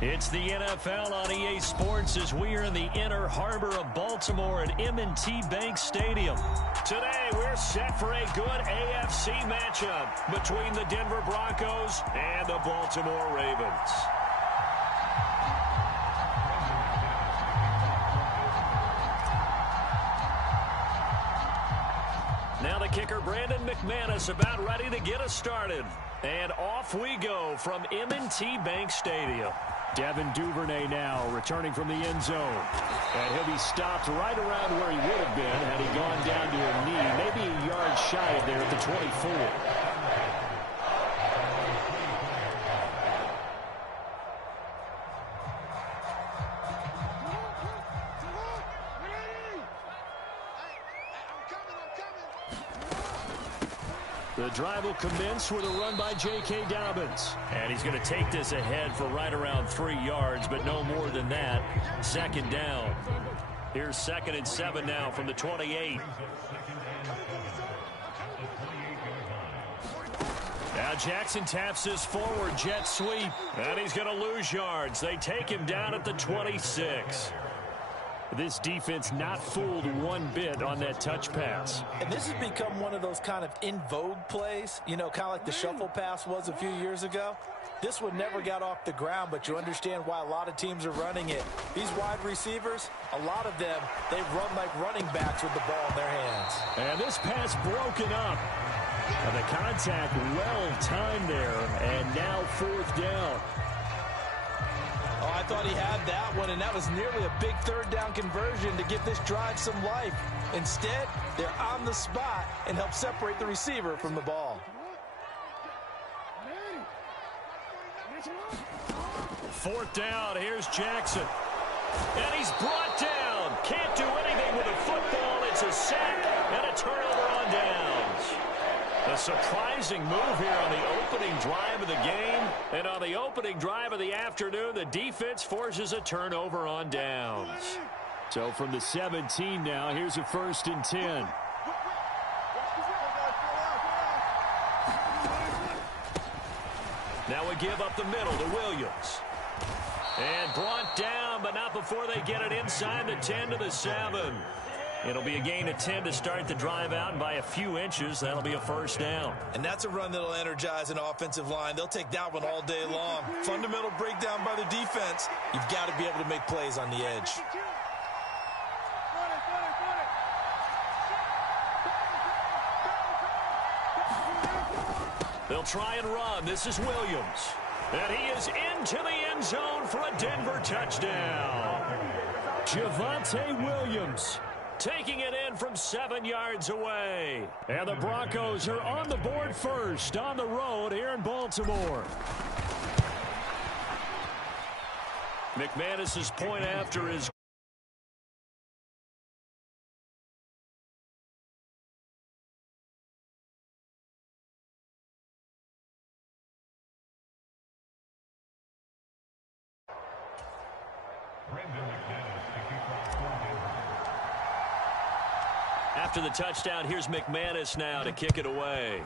It's the NFL on EA Sports as we are in the inner harbor of Baltimore at M&T Bank Stadium. Today, we're set for a good AFC matchup between the Denver Broncos and the Baltimore Ravens. Now the kicker, Brandon McManus, about ready to get us started. And off we go from M&T Bank Stadium. Devin Duvernay now returning from the end zone. And he'll be stopped right around where he would have been had he gone down to a knee, maybe a yard shy of there at the 24. The drive will commence with a run by J.K. Dobbins. And he's going to take this ahead for right around 3 yards, but no more than that. Second down. Here's 2nd and 7 now from the 28. Now Jackson taps this forward jet sweep. And he's going to lose yards. They take him down at the 26. This defense not fooled one bit on that touch pass. And this has become one of those kind of in vogue plays, you know, kind of like the shuffle pass was a few years ago. This one never got off the ground, but you understand why a lot of teams are running it. These wide receivers, a lot of them, they run like running backs with the ball in their hands. And this pass broken up. And the contact well timed there, and now 4th down. Oh, I thought he had that one, and that was nearly a big 3rd down conversion to give this drive some life. Instead, they're on the spot and help separate the receiver from the ball. 4th down, here's Jackson. And he's brought down. Can't do anything with a football. It's a sack and a turnover on downs. A surprising move here on the opening drive of the game. And on the opening drive of the afternoon, the defense forces a turnover on downs. So from the 17 now, here's a 1st and 10. Now we give up the middle to Williams. And brought down, but not before they get it inside the 10 to the 7. It'll be a gain of 10 to start the drive out, and by a few inches, that'll be a 1st down. And that's a run that'll energize an offensive line. They'll take that one all day long. Fundamental breakdown by the defense. You've got to be able to make plays on the edge. They'll try and run. This is Williams. And he is into the end zone for a Denver touchdown. Javonte Williams taking it in from 7 yards away. And the Broncos are on the board first on the road here in Baltimore. McManus's point after is after the touchdown. Here's McManus now to kick it away.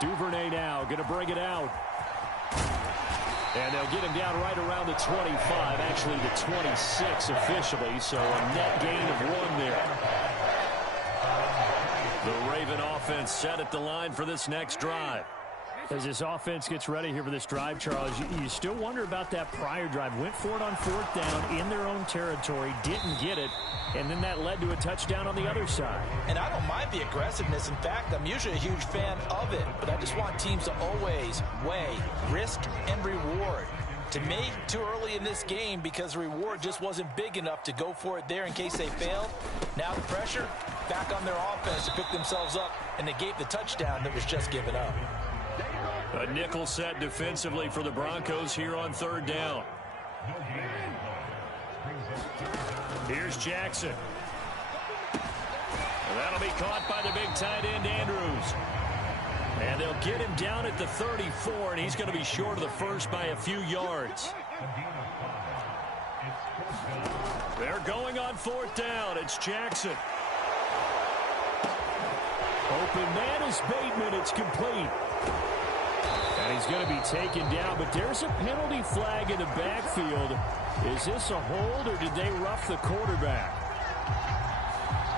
Duvernay now going to bring it out. And they'll get him down right around the 25, actually the 26 officially, so a net gain of 1 there. The Raven offense set at the line for this next drive. As this offense gets ready here for this drive, Charles, you still wonder about that prior drive. Went for it on 4th down in their own territory, didn't get it, and then that led to a touchdown on the other side. And I don't mind the aggressiveness. In fact, I'm usually a huge fan of it, but I just want teams to always weigh risk and reward. To me, too early in this game because the reward just wasn't big enough to go for it there in case they failed. Now the pressure back on their offense to pick themselves up and negate the touchdown that was just given up. A nickel set defensively for the Broncos here on 3rd down. Here's Jackson. And that'll be caught by the big tight end, Andrews. And they'll get him down at the 34, and he's going to be short of the first by a few yards. They're going on 4th down. It's Jackson. Open man is Bateman. It's complete. And he's going to be taken down, but there's a penalty flag in the backfield. Is this a hold, or did they rough the quarterback?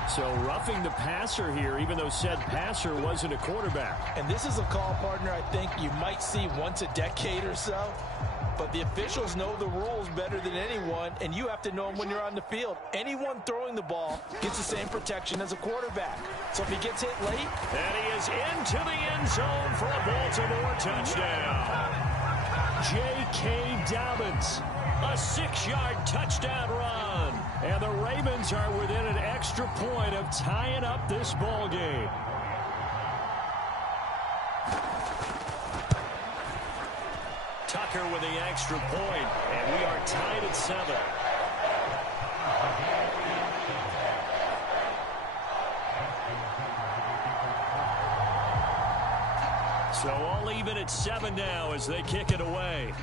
So roughing the passer here, even though said passer wasn't a quarterback. And this is a call, partner, I think you might see once a decade or so. But the officials know the rules better than anyone, and you have to know them when you're on the field. Anyone throwing the ball gets the same protection as a quarterback. So if he gets hit late... And he is into the end zone for a Baltimore touchdown. J.K. Dobbins, a 6-yard touchdown run. And the Ravens are within an extra point of tying up this ball game. Tucker with the extra point, and we are tied at 7. So all even at 7 now as they kick it away.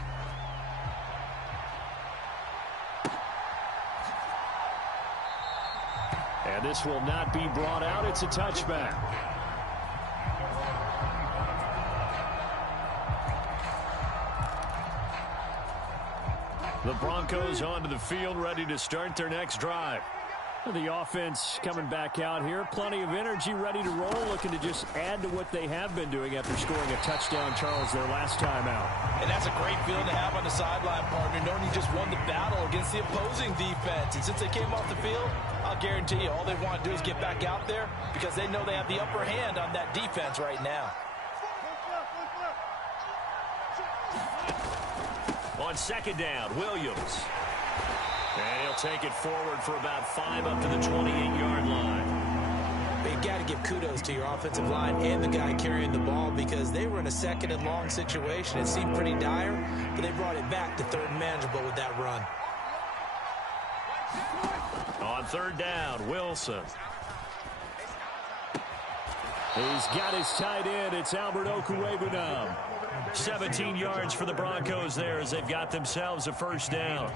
And this will not be brought out. It's a touchback. The Broncos onto the field, ready to start their next drive. The offense coming back out here. Plenty of energy, ready to roll, looking to just add to what they have been doing after scoring a touchdown, Charles, their last time out. And that's a great feeling to have on the sideline, partner, knowing you just won the battle against the opposing defense. And since they came off the field, I'll guarantee you all they want to do is get back out there because they know they have the upper hand on that defense right now. On second down, Williams. And he'll take it forward for about 5 up to the 28-yard line. But you've got to give kudos to your offensive line and the guy carrying the ball because they were in a second and long situation. It seemed pretty dire, but they brought it back to third and manageable with that run. On third down, Wilson. He's got his tight end. It's Albert Okwuegbunam. 17 yards for the Broncos there as they've got themselves a first down.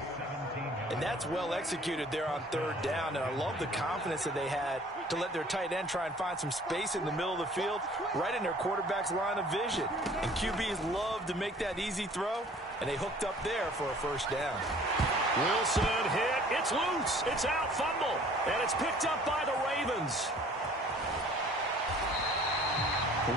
And that's well executed there on third down. And I love the confidence that they had to let their tight end try and find some space in the middle of the field, right in their quarterback's line of vision. And QBs love to make that easy throw, and they hooked up there for a first down. Wilson hit. It's loose. It's out. Fumble. And it's picked up by the Ravens.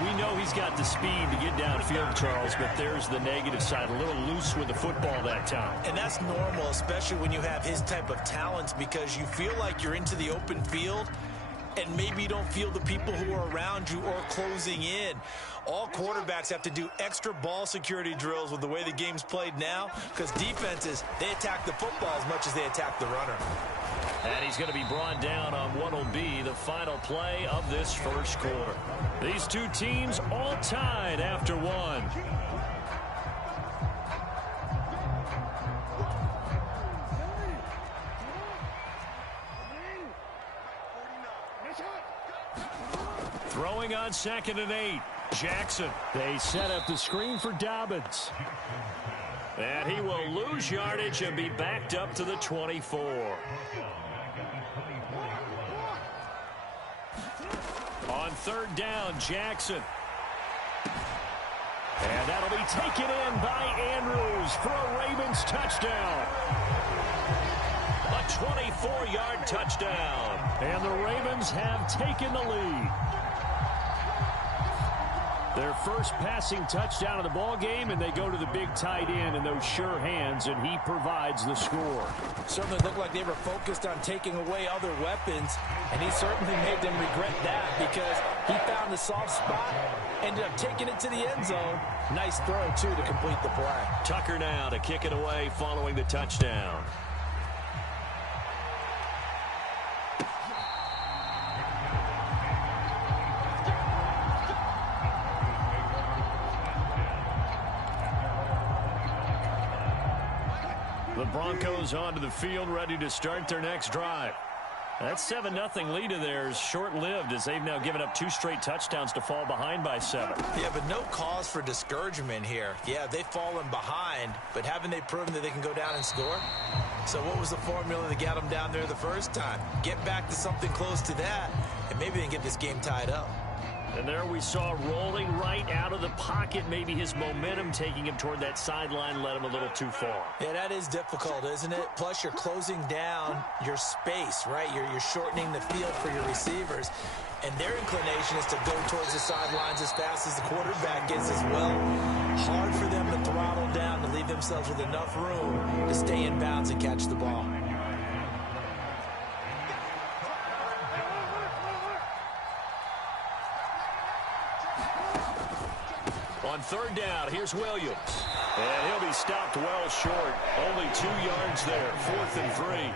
We know he's got the speed to get downfield, Charles, but there's the negative side. A little loose with the football that time. And that's normal, especially when you have his type of talents, because you feel like you're into the open field and maybe you don't feel the people who are around you or closing in. All quarterbacks have to do extra ball security drills with the way the game's played now because defenses, they attack the football as much as they attack the runner. And he's going to be brought down on what will be the final play of this first quarter. These two teams all tied after one. Throwing on 2nd and 8. Jackson. They set up the screen for Dobbins. And he will lose yardage and be backed up to the 24. On third down, Jackson. And that'll be taken in by Andrews for a Ravens touchdown. A 24-yard touchdown. And the Ravens have taken the lead. Their first passing touchdown of the ball game, and they go to the big tight end in those sure hands, and he provides the score. Certainly looked like they were focused on taking away other weapons, and he certainly made them regret that because he found the soft spot, ended up taking it to the end zone. Nice throw, too, to complete the play. Tucker now to kick it away following the touchdown. The Broncos onto the field, ready to start their next drive. That 7-0 lead of theirs short-lived as they've now given up 2 straight touchdowns to fall behind by 7. Yeah, but no cause for discouragement here. Yeah, they've fallen behind, but haven't they proven that they can go down and score? So what was the formula that got them down there the first time? Get back to something close to that, and maybe they can get this game tied up. And there we saw rolling right out of the pocket. Maybe his momentum taking him toward that sideline led him a little too far. Yeah, that is difficult, isn't it? Plus, you're closing down your space, right? You're shortening the field for your receivers. And their inclination is to go towards the sidelines as fast as the quarterback is as well. Hard for them to throttle down to leave themselves with enough room to stay in bounds and catch the ball. On third down, here's Williams. And he'll be stopped well short. Only 2 yards there, 4th and 3.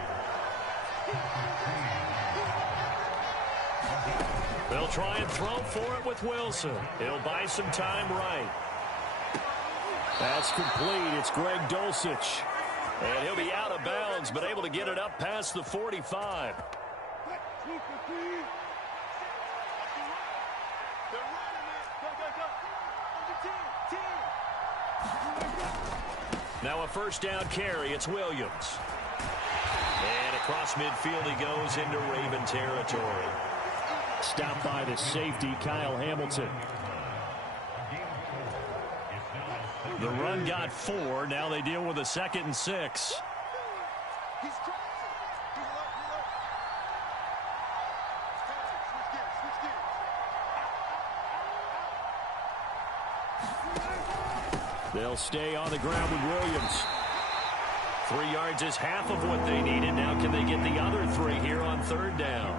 They'll try and throw for it with Wilson. He'll buy some time right. That's complete. It's Greg Dulcich. And he'll be out of bounds, but able to get it up past the 45. Now a first down carry. It's Williams. And across midfield he goes into Raven territory. Stopped by the safety, Kyle Hamilton. The run got 4. Now they deal with a 2nd and 6. They'll stay on the ground with Williams. 3 yards is half of what they needed. Now can they get the other 3 here on third down?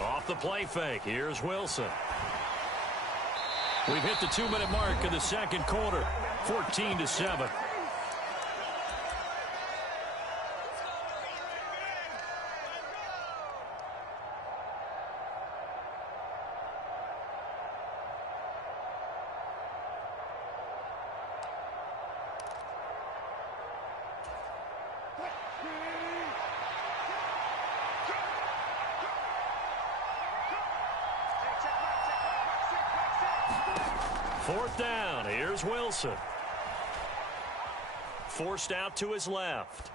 Off the play fake. Here's Wilson. We've hit the 2-minute mark in the second quarter. 14-7. Fourth down. Here's Wilson. Forced out to his left.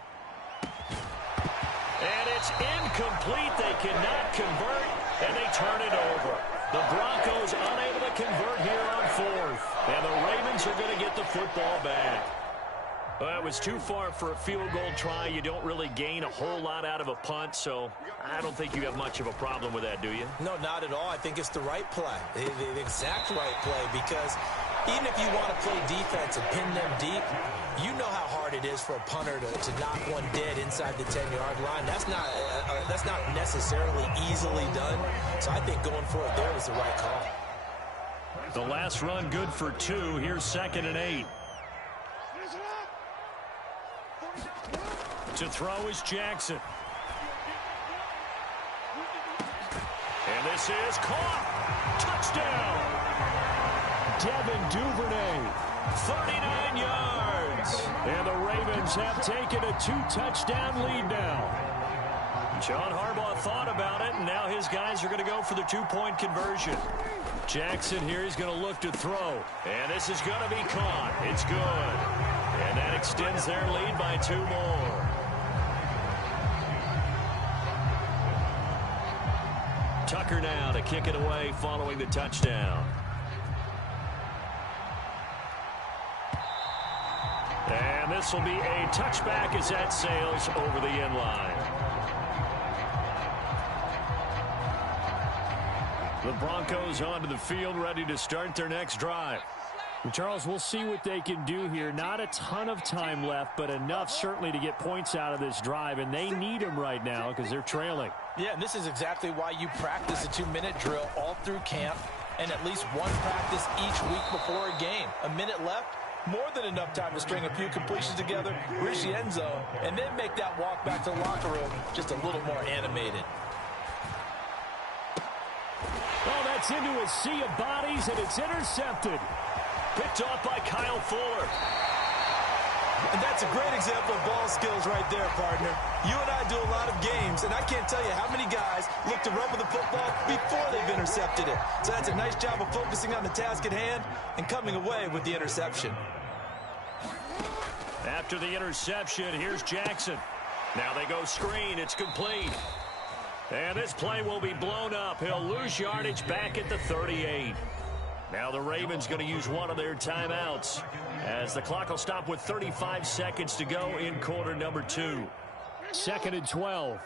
And it's incomplete. They cannot convert, and they turn it over. The Broncos unable to convert here on 4th. And the Ravens are going to get the football back. Well, it was too far for a field goal try. You don't really gain a whole lot out of a punt, so I don't think you have much of a problem with that, do you? No, not at all. I think it's the right play, the exact right play, because even if you want to play defense and pin them deep, you know how hard it is for a punter to knock one dead inside the 10-yard line. That's not necessarily easily done, so I think going for it there was the right call. The last run good for 2. Here's 2nd and 8. To throw is Jackson. And this is caught. Touchdown. Devin Duvernay. 39 yards. And the Ravens have taken a 2-touchdown lead now. John Harbaugh thought about it, and now his guys are going to go for the 2-point conversion. Jackson here is going to look to throw. And this is going to be caught. It's good. And that extends their lead by 2 more. Tucker now to kick it away following the touchdown. And this will be a touchback as that sails over the end line. The Broncos onto the field, ready to start their next drive. And Charles, we'll see what they can do here. Not a ton of time left, but enough certainly to get points out of this drive, and they need them right now because they're trailing. Yeah, and this is exactly why you practice a 2-minute drill all through camp and at least one practice each week before a game. A minute left, more than enough time to string a few completions together, reach the end zone, and then make that walk back to the locker room just a little more animated. Oh, that's into a sea of bodies, and it's intercepted. Picked off by Kyle Fuller. And that's a great example of ball skills right there, partner. You and I do a lot of games, and I can't tell you how many guys look to run with the football before they've intercepted it. So that's a nice job of focusing on the task at hand and coming away with the interception. After the interception, here's Jackson. Now they go screen. It's complete. And this play will be blown up. He'll lose yardage back at the 38. Now the Ravens going to use one of their timeouts as the clock will stop with 35 seconds to go in quarter number 2. 2nd and 12.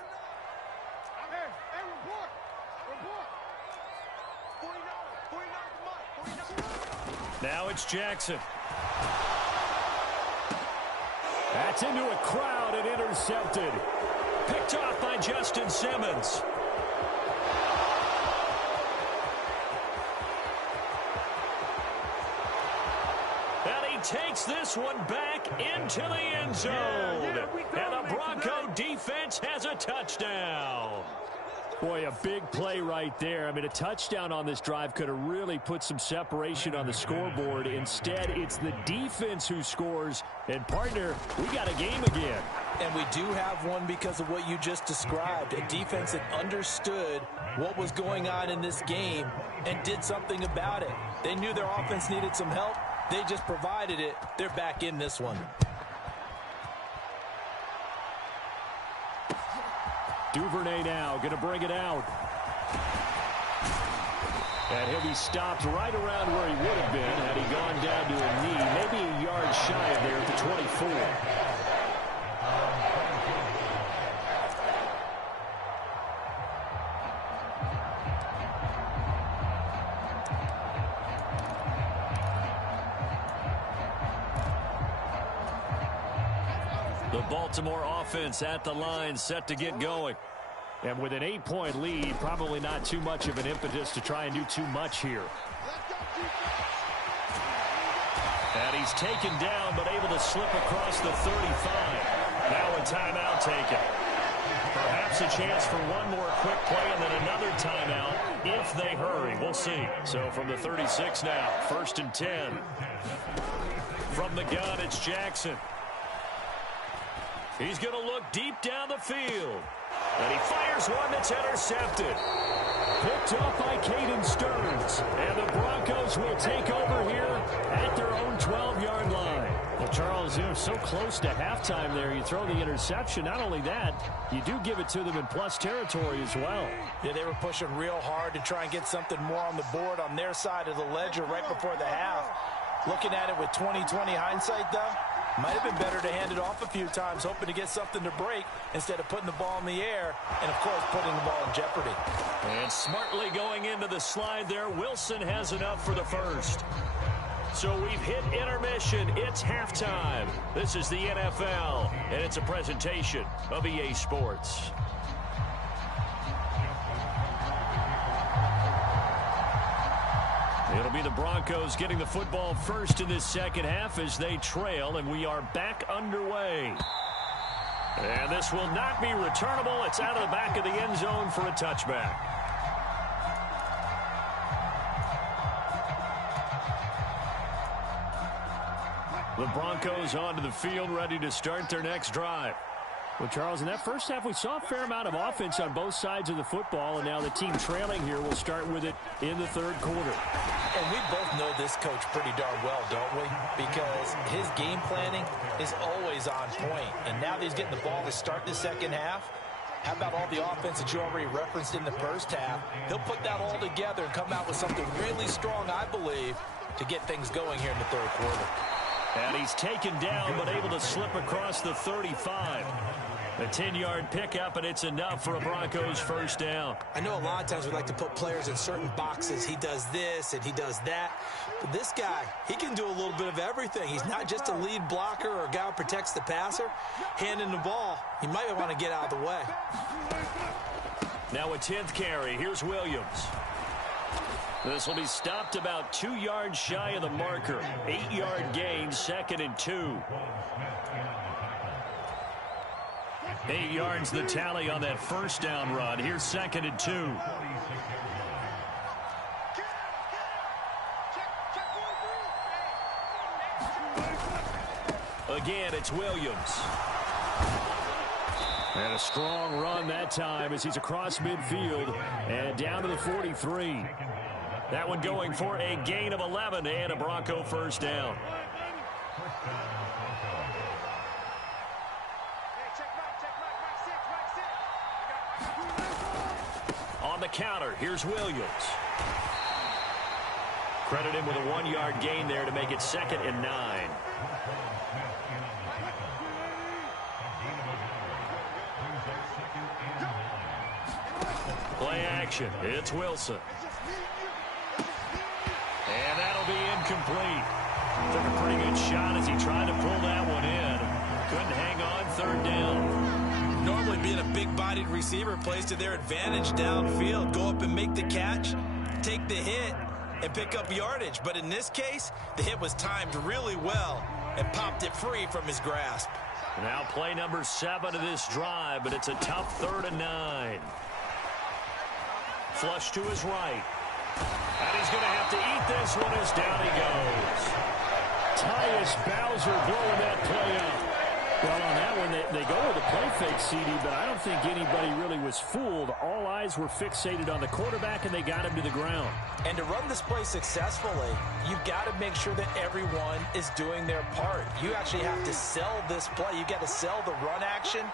Now it's Jackson. That's into a crowd and intercepted. Picked off by Justin Simmons. And he takes this one back into the end zone. And the Bronco defense has a touchdown. Boy, a big play right there. I mean, a touchdown on this drive could have really put some separation on the scoreboard. Instead, it's the defense who scores. And, partner, we got a game again. And we do have one because of what you just described. A defense that understood what was going on in this game and did something about it. They knew their offense needed some help. They just provided it. They're back in this one. Duvernay now going to bring it out. And he'll be stopped right around where he would have been had he gone down to a knee, maybe a yard shy of there at the 24. The Baltimore offense at the line, set to get going. And with an 8-point lead, probably not too much of an impetus to try and do too much here. And he's taken down, but able to slip across the 35. Now a timeout taken. Perhaps a chance for one more quick play and then another timeout if they hurry. We'll see. So from the 36 now, 1st and 10. From the gun, it's Jackson. He's going to look deep down the field. And he fires one that's intercepted. Picked off by Caden Stearns. And the Broncos will take over here at their own 12-yard line. Well, Charles, you're so close to halftime there. You throw the interception. Not only that, you do give it to them in plus territory as well. Yeah, they were pushing real hard to try and get something more on the board on their side of the ledger right before the half. Looking at it with 20/20 hindsight, though, might have been better to hand it off a few times, hoping to get something to break instead of putting the ball in the air and, of course, putting the ball in jeopardy. And smartly going into the slide there, Wilson has enough for the first. So we've hit intermission. It's halftime. This is the NFL, and it's a presentation of EA Sports. It'll be the Broncos getting the football first in this second half as they trail, and we are back underway. And this will not be returnable. It's out of the back of the end zone for a touchback. The Broncos onto the field, ready to start their next drive. Well, Charles, in that first half, we saw a fair amount of offense on both sides of the football, and now the team trailing here will start with it in the third quarter. And we both know this coach pretty darn well, don't we? Because his game planning is always on point. And now that he's getting the ball to start the second half, how about all the offense that you already referenced in the first half? He'll put that all together and come out with something really strong, I believe, to get things going here in the third quarter. And he's taken down, but able to slip across the 35. A 10-yard pickup, and it's enough for a Broncos first down. I know a lot of times we like to put players in certain boxes. He does this and he does that. But this guy, he can do a little bit of everything. He's not just a lead blocker or a guy who protects the passer. Handing the ball, he might want to get out of the way. Now a 10th carry. Here's Williams. This will be stopped about 2 yards shy of the marker. 8-yard gain, 2nd and 2. 8 yards the tally on that first down run. Here's 2nd and 2. Again, it's Williams. And a strong run that time as he's across midfield and down to the 43. That one going for a gain of 11 and a Bronco first down. counter. Here's Williams. Credit him with a 1-yard gain there to make it 2nd and 9. Play action. It's Wilson. And that'll be incomplete. Took a pretty good shot as he tried to pull that one in. Couldn't hang on 3rd down. Normally being a big-bodied receiver plays to their advantage downfield. Go up and make the catch, take the hit, and pick up yardage. But in this case, the hit was timed really well and popped it free from his grasp. Now play number 7 of this drive, but it's a tough 3rd and 9. Flush to his right. And he's going to have to eat this one as down he goes. Tyus Bowser blowing that play up. Well, on that one, they go with a play fake, CD, but I don't think anybody really was fooled. All eyes were fixated on the quarterback, and they got him to the ground. And to run this play successfully, you've got to make sure that everyone is doing their part. You actually have to sell this play. You've got to sell the run action.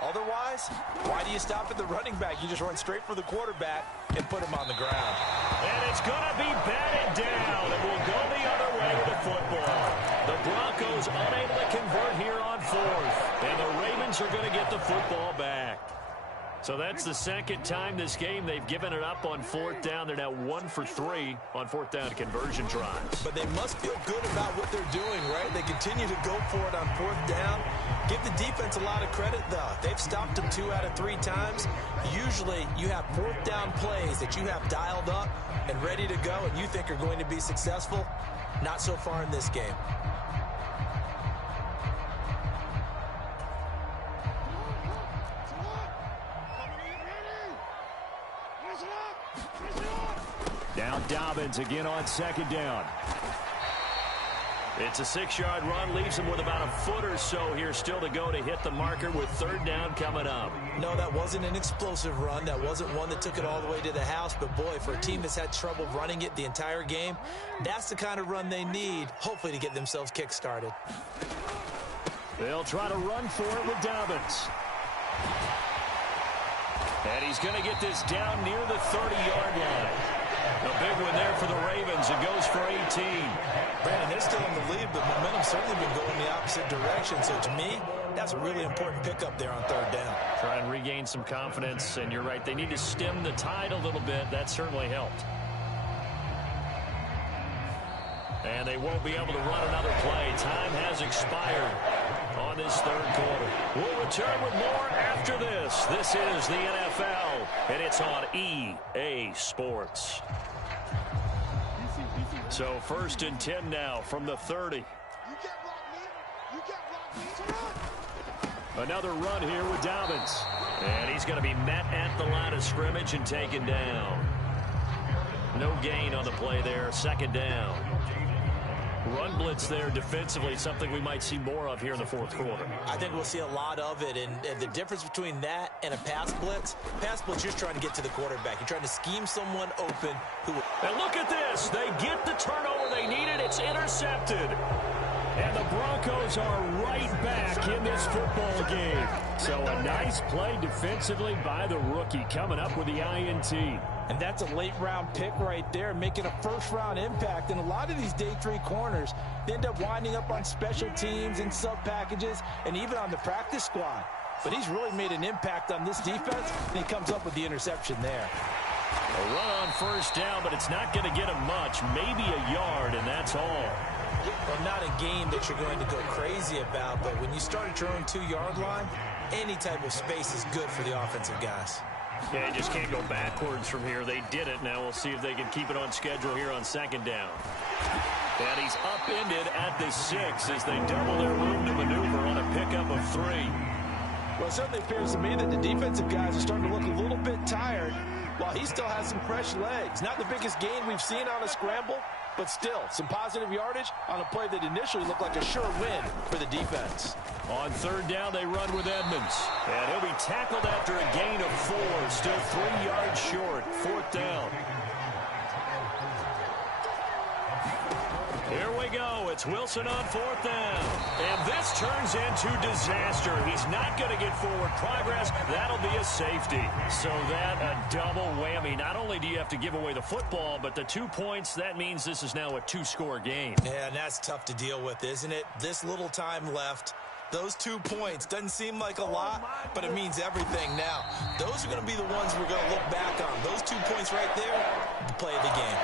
Otherwise, why do you stop at the running back? You just run straight for the quarterback and put him on the ground. And it's going to be batted down. It will go the other way with the football. The Broncos unable to convert here on 4th. And the Ravens are going to get the football back. So that's the 2nd time this game they've given it up on 4th down. They're now 1 for 3 on 4th down conversion tries. But they must feel good about what they're doing, right? They continue to go for it on 4th down. Give the defense a lot of credit, though. They've stopped them 2 out of 3 times. Usually, you have 4th down plays that you have dialed up and ready to go and you think are going to be successful. Not so far in this game. Now Dobbins again on 2nd down. It's a 6-yard run, leaves him with about a foot or so here still to go to hit the marker with 3rd down coming up. No, that wasn't an explosive run. That wasn't one that took it all the way to the house. But, boy, for a team that's had trouble running it the entire game, that's the kind of run they need, hopefully, to get themselves kick-started. They'll try to run for it with Dobbins. And he's going to get this down near the 30-yard line. A big one there for the Ravens. It goes for 18. Brandon, they're still in the lead, but momentum's certainly been going the opposite direction. So, to me, that's a really important pickup there on 3rd down. Try and regain some confidence, and you're right. They need to stem the tide a little bit. That certainly helped. And they won't be able to run another play. Time has expired on this 3rd quarter. We'll return with more after this. This is the NFL, and it's on EA Sports. So 1st and 10 now from the 30. Another run here with Dobbins. And he's going to be met at the line of scrimmage and taken down. No gain on the play there. 2nd down. Run blitz there defensively, something we might see more of here in the 4th quarter. I think we'll see a lot of it, and the difference between that and a pass blitz, you're just trying to get to the quarterback. You're trying to scheme someone open. And look at this. They get the turnover they needed. It's intercepted. And the Broncos are right back in this football game. So a nice play defensively by the rookie coming up with the INT. And that's a late-round pick right there, making a first-round impact. And a lot of these day 3 corners, they end up winding up on special teams and sub-packages and even on the practice squad. But he's really made an impact on this defense, and he comes up with the interception there. A run on 1st down, but it's not going to get him much. Maybe a yard, and that's all. Well, not a game that you're going to go crazy about, but when you start at your own 2-yard line, any type of space is good for the offensive guys. Yeah, you just can't go backwards from here. They did it. Now we'll see if they can keep it on schedule here on 2nd down. And he's upended at the 6 as they double their room to maneuver on a pickup of 3. Well, it certainly appears to me that the defensive guys are starting to look a little bit tired while he still has some fresh legs. Not the biggest gain we've seen on a scramble, but still some positive yardage on a play that initially looked like a sure win for the defense. On 3rd down, they run with Edmonds. And he'll be tackled after a gain of 4. Still 3 yards short. 4th down. Here we go. It's Wilson on 4th down. And this turns into disaster. He's not going to get forward progress. That'll be a safety. So that a double whammy. Not only do you have to give away the football, but the 2 points, that means this is now a 2-score game. Yeah, and that's tough to deal with, isn't it? This little time left. Those 2 points doesn't seem like a lot, but it means everything now. Those are going to be the ones we're going to look back on. Those 2 points right there, the play of the game.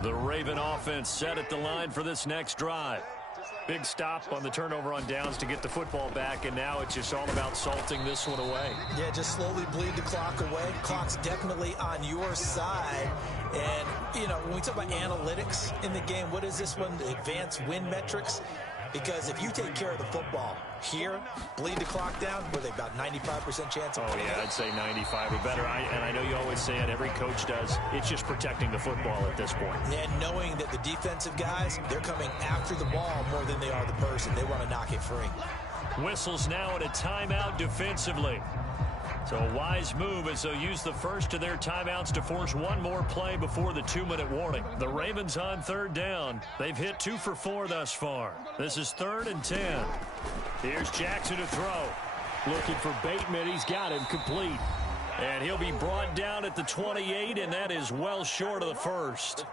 The Raven offense set at the line for this next drive. Big stop on the turnover on downs to get the football back, and now it's just all about salting this one away. Yeah, just slowly bleed the clock away. Clock's definitely on your side. And, you know, when we talk about analytics in the game, what is this one? The advanced win metrics? Because if you take care of the football here, bleed the clock down, were they about 95% chance of winning? Yeah, I'd say 95 or better. And I know you always say it, every coach does. It's just protecting the football at this point. And knowing that the defensive guys, they're coming after the ball more than they are the person. They want to knock it free. Whistles now at a timeout defensively. So a wise move as they'll use the first of their timeouts to force one more play before the 2-minute warning. The Ravens on 3rd down. They've hit 2 for 4 thus far. This is 3rd and 10. Here's Jackson to throw. Looking for Bateman. He's got him complete. And he'll be brought down at the 28, and that is well short of the first.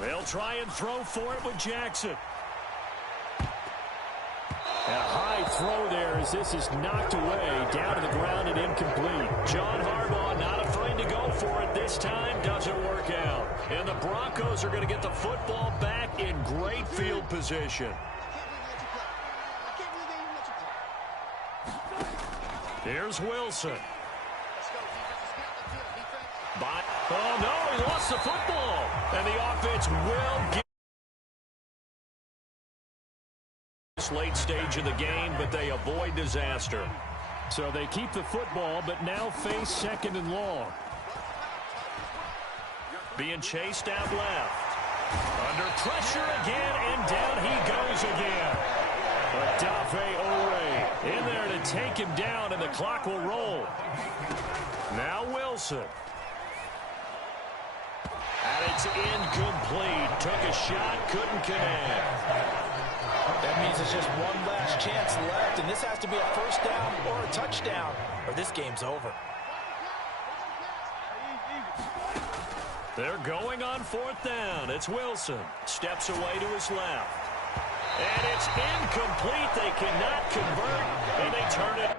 They'll try and throw for it with Jackson. And a high throw there as this is knocked away, down to the ground and incomplete. John Harbaugh not afraid to go for it this time. Doesn't work out. And the Broncos are going to get the football back in great field position. Here's Wilson. Oh, no, he lost the football. And the offense will get this late stage of the game, but they avoid disaster. So they keep the football, but now face 2nd and long. Being chased out left. Under pressure again, and down he goes again. Odafe Oweh in there to take him down, and the clock will roll. Now Wilson. And it's incomplete. Took a shot, couldn't connect. That means it's just one last chance left, and this has to be a 1st down or a touchdown, or this game's over. They're going on 4th down. It's Wilson. Steps away to his left. And it's incomplete. They cannot convert, and they turn it.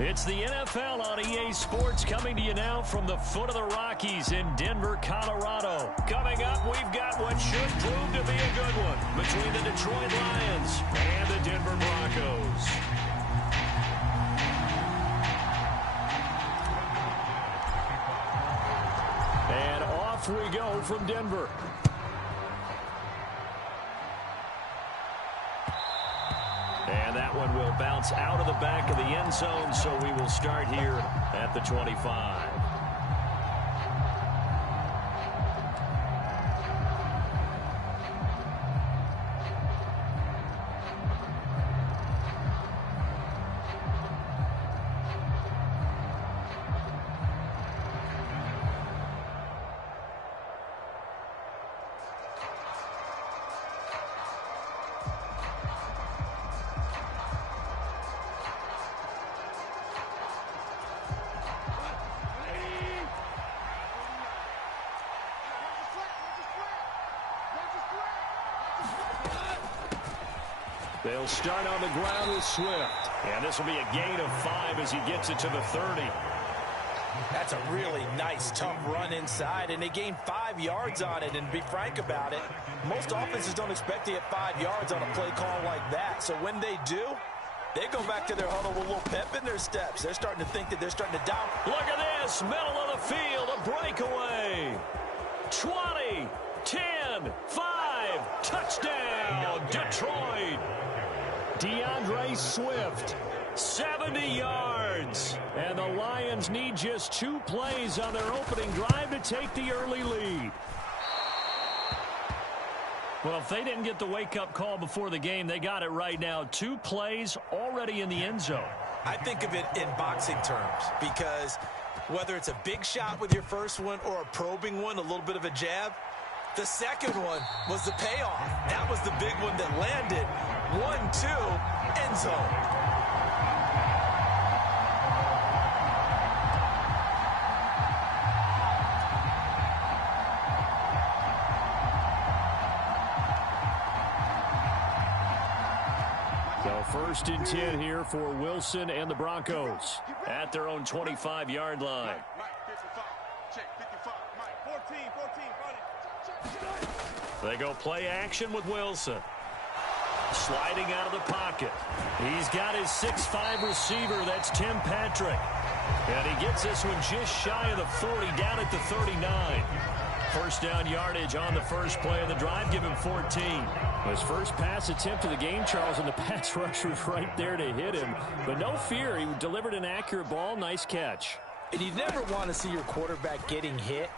It's the NFL on EA Sports coming to you now from the foot of the Rockies in Denver, Colorado. Coming up, we've got what should prove to be a good one between the Detroit Lions and the Denver Broncos. And off we go from Denver. And that one will bounce out of the back of the end zone, so we will start here at the 25. They'll start on the ground with Swift. And this will be a gain of 5 as he gets it to the 30. That's a really nice, tough run inside, and they gained 5 yards on it. And to be frank about it, most offenses don't expect to get 5 yards on a play call like that. So when they do, they go back to their huddle with a little pep in their steps. They're starting to think that they're starting to down. Look at this, middle of the field, a breakaway. 20, 10, 5, touchdown, Detroit. DeAndre Swift, 70 yards. And the Lions need just 2 plays on their opening drive to take the early lead. Well, if they didn't get the wake-up call before the game, they got it right now. 2 plays already in the end zone. I think of it in boxing terms because whether it's a big shot with your first one or a probing one, a little bit of a jab, the second one was the payoff. That was the big one that landed. 1-2, end zone. So 1st and 10 here for Wilson and the Broncos at their own 25-yard line. They go play action with Wilson. Sliding out of the pocket. He's got his 6'5 receiver. That's Tim Patrick. And he gets this one just shy of the 40, down at the 39. First down yardage on the first play of the drive. Give him 14. His first pass attempt of the game, Charles, and the pass rush was right there to hit him. But no fear. He delivered an accurate ball. Nice catch. And you never want to see your quarterback getting hit.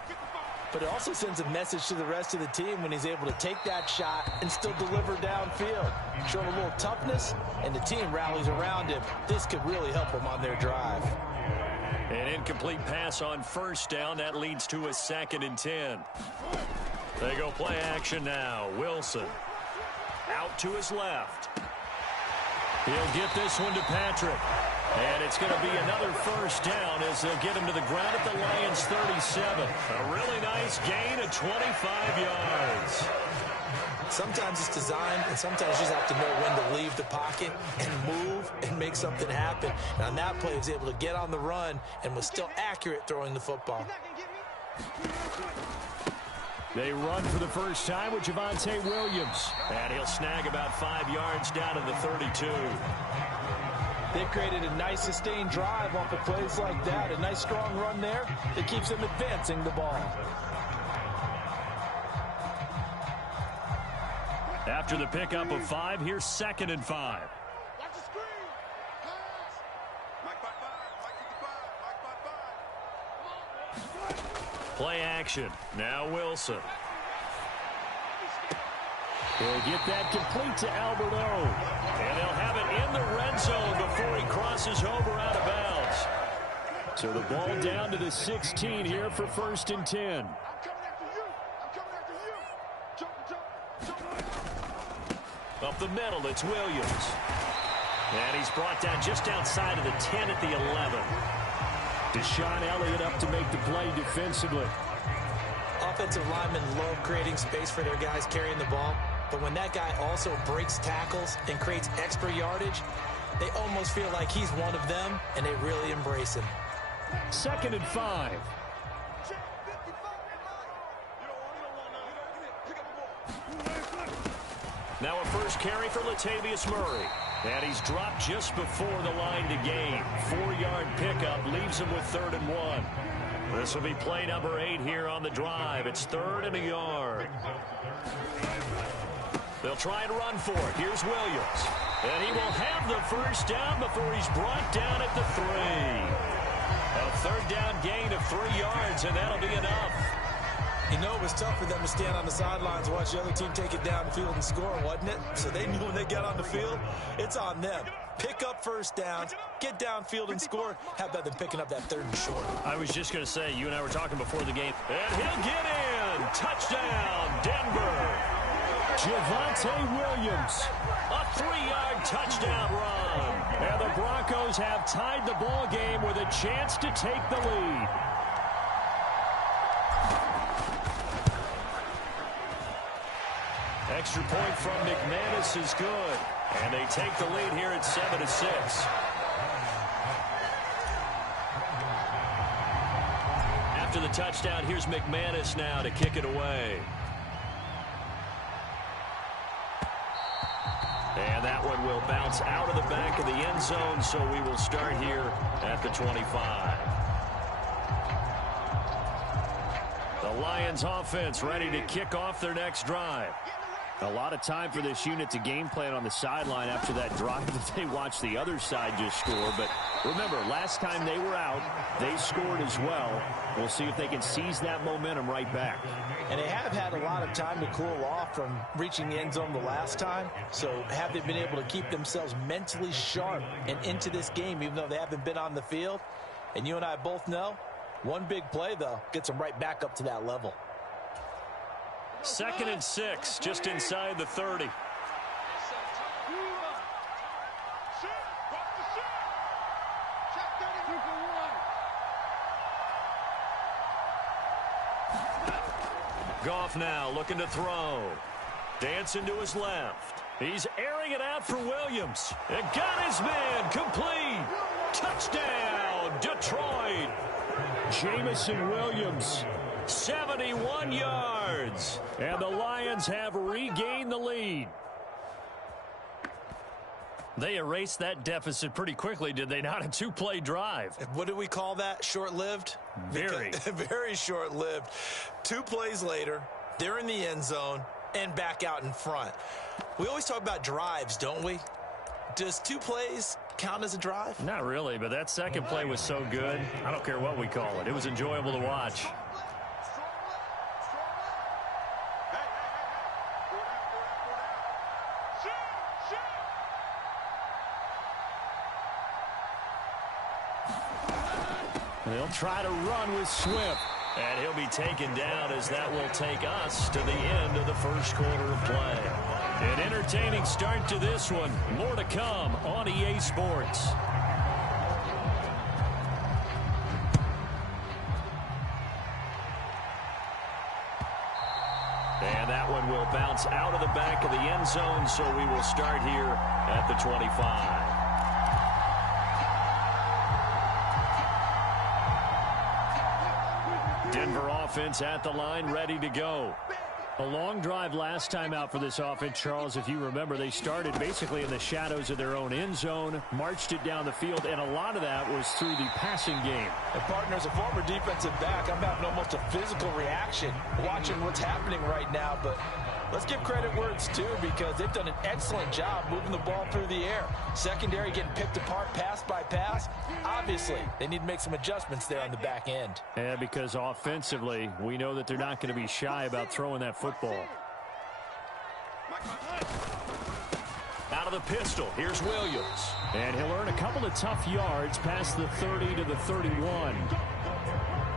But it also sends a message to the rest of the team when he's able to take that shot and still deliver downfield. Showing a little toughness, and the team rallies around him. This could really help them on their drive. An incomplete pass on first down. That leads to a 2nd and 10. They go play action now. Wilson out to his left. He'll get this one to Patrick. And it's going to be another first down as they'll get him to the ground at the Lions' 37. A really nice gain of 25 yards. Sometimes it's designed, and sometimes you just have to know when to leave the pocket and move and make something happen. And on that play, he was able to get on the run and was still accurate throwing the football. They run for the first time with Javonte Williams. And he'll snag about 5 yards down to the 32. They've created a nice sustained drive off of plays like that. A nice strong run there that keeps them advancing the ball. After the pickup of 5, here's 2nd and 5. Play action. Now Wilson. He'll get that complete to Albert O. And they'll have it in the red zone before he crosses over out of bounds. So the ball down to the 16 here for 1st and 10. Up the middle, it's Williams. And he's brought down just outside of the 10 at the 11. Deshaun Elliott up to make the play defensively. Offensive linemen love creating space for their guys carrying the ball. But when that guy also breaks tackles and creates extra yardage, they almost feel like he's one of them, and they really embrace him. 2nd and 5. Now a first carry for Latavius Murray. And he's dropped just before the line to gain. 4-yard pickup leaves him with 3rd and 1. This will be play number 8 here on the drive. It's 3rd and a yard. They'll try and run for it. Here's Williams. And he will have the first down before he's brought down at the 3. A 3rd down gain of 3 yards, and that'll be enough. You know, it was tough for them to stand on the sidelines and watch the other team take it down the field and score, wasn't it? So they knew when they got on the field, it's on them. Pick up first downs, get downfield and score. How about them picking up that 3rd and short? I was just going to say, you and I were talking before the game. And he'll get in. Touchdown, Denver. Javonte Williams. A 3-yard touchdown run. And the Broncos have tied the ball game with a chance to take the lead. Extra point from McManus is good. And they take the lead here at 7-6. After the touchdown, here's McManus now to kick it away. And that one will bounce out of the back of the end zone, so we will start here at the 25. The Lions offense ready to kick off their next drive. A lot of time for this unit to game plan on the sideline after that drive that they watched the other side just score. But remember, last time they were out, they scored as well. We'll see if they can seize that momentum right back. And they have had a lot of time to cool off from reaching the end zone the last time. So have they been able to keep themselves mentally sharp and into this game, even though they haven't been on the field? And you and I both know, one big play, though, gets them right back up to that level. 2nd and 6, just inside the 30. Goff now looking to throw. Dancing to his left. He's airing it out for Williams. And got his man complete. Touchdown, Detroit. Jamison Williams. 71 yards. And the Lions have regained the lead. They erased that deficit pretty quickly, did they not? A 2-play drive. What do we call that? Short-lived? Very. Very short-lived. 2 plays later, they're in the end zone and back out in front. We always talk about drives, don't we? Does 2 plays count as a drive? Not really, but that second play was so good. I don't care what we call it. It was enjoyable to watch. They'll try to run with Swift. And he'll be taken down as that will take us to the end of the first quarter of play. An entertaining start to this one. More to come on EA Sports. And that one will bounce out of the back of the end zone, so we will start here at the 25. Denver offense at the line, ready to go. A long drive last time out for this offense, Charles. If you remember, they started basically in the shadows of their own end zone, marched it down the field, and a lot of that was through the passing game. And partner, as a former defensive back, I'm having almost a physical reaction watching what's happening right now. But let's give credit where it's due, because they've done an excellent job moving the ball through the air. Secondary getting picked apart pass by pass. Obviously, they need to make some adjustments there on the back end. Yeah, because offensively, we know that they're not going to be shy about throwing that football. Out of the pistol, here's Williams. And he'll earn a couple of tough yards past the 30 to the 31.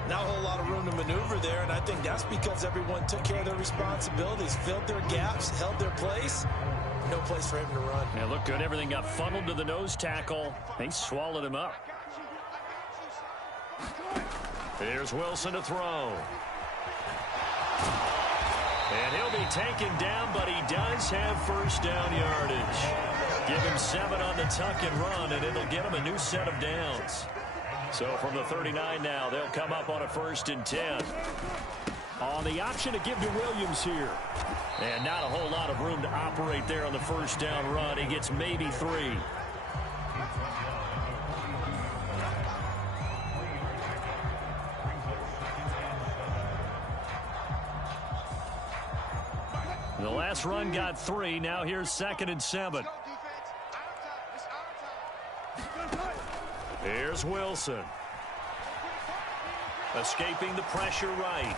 Not a whole lot of room to maneuver there, and I think that's because everyone took care of their responsibilities, filled their gaps, held their place. No place for him to run. Yeah, looked good. Everything got funneled to the nose tackle. They swallowed him up. Here's Wilson to throw. And he'll be taken down, but he does have first down yardage. Give him 7 on the tuck and run, and it'll get him a new set of downs. So from the 39 now, they'll come up on a 1st and 10. On the option to give to Williams here. And not a whole lot of room to operate there on the 1st down run. He gets maybe 3. The last run got 3. Now here's 2nd and 7. Here's Wilson. Escaping the pressure right.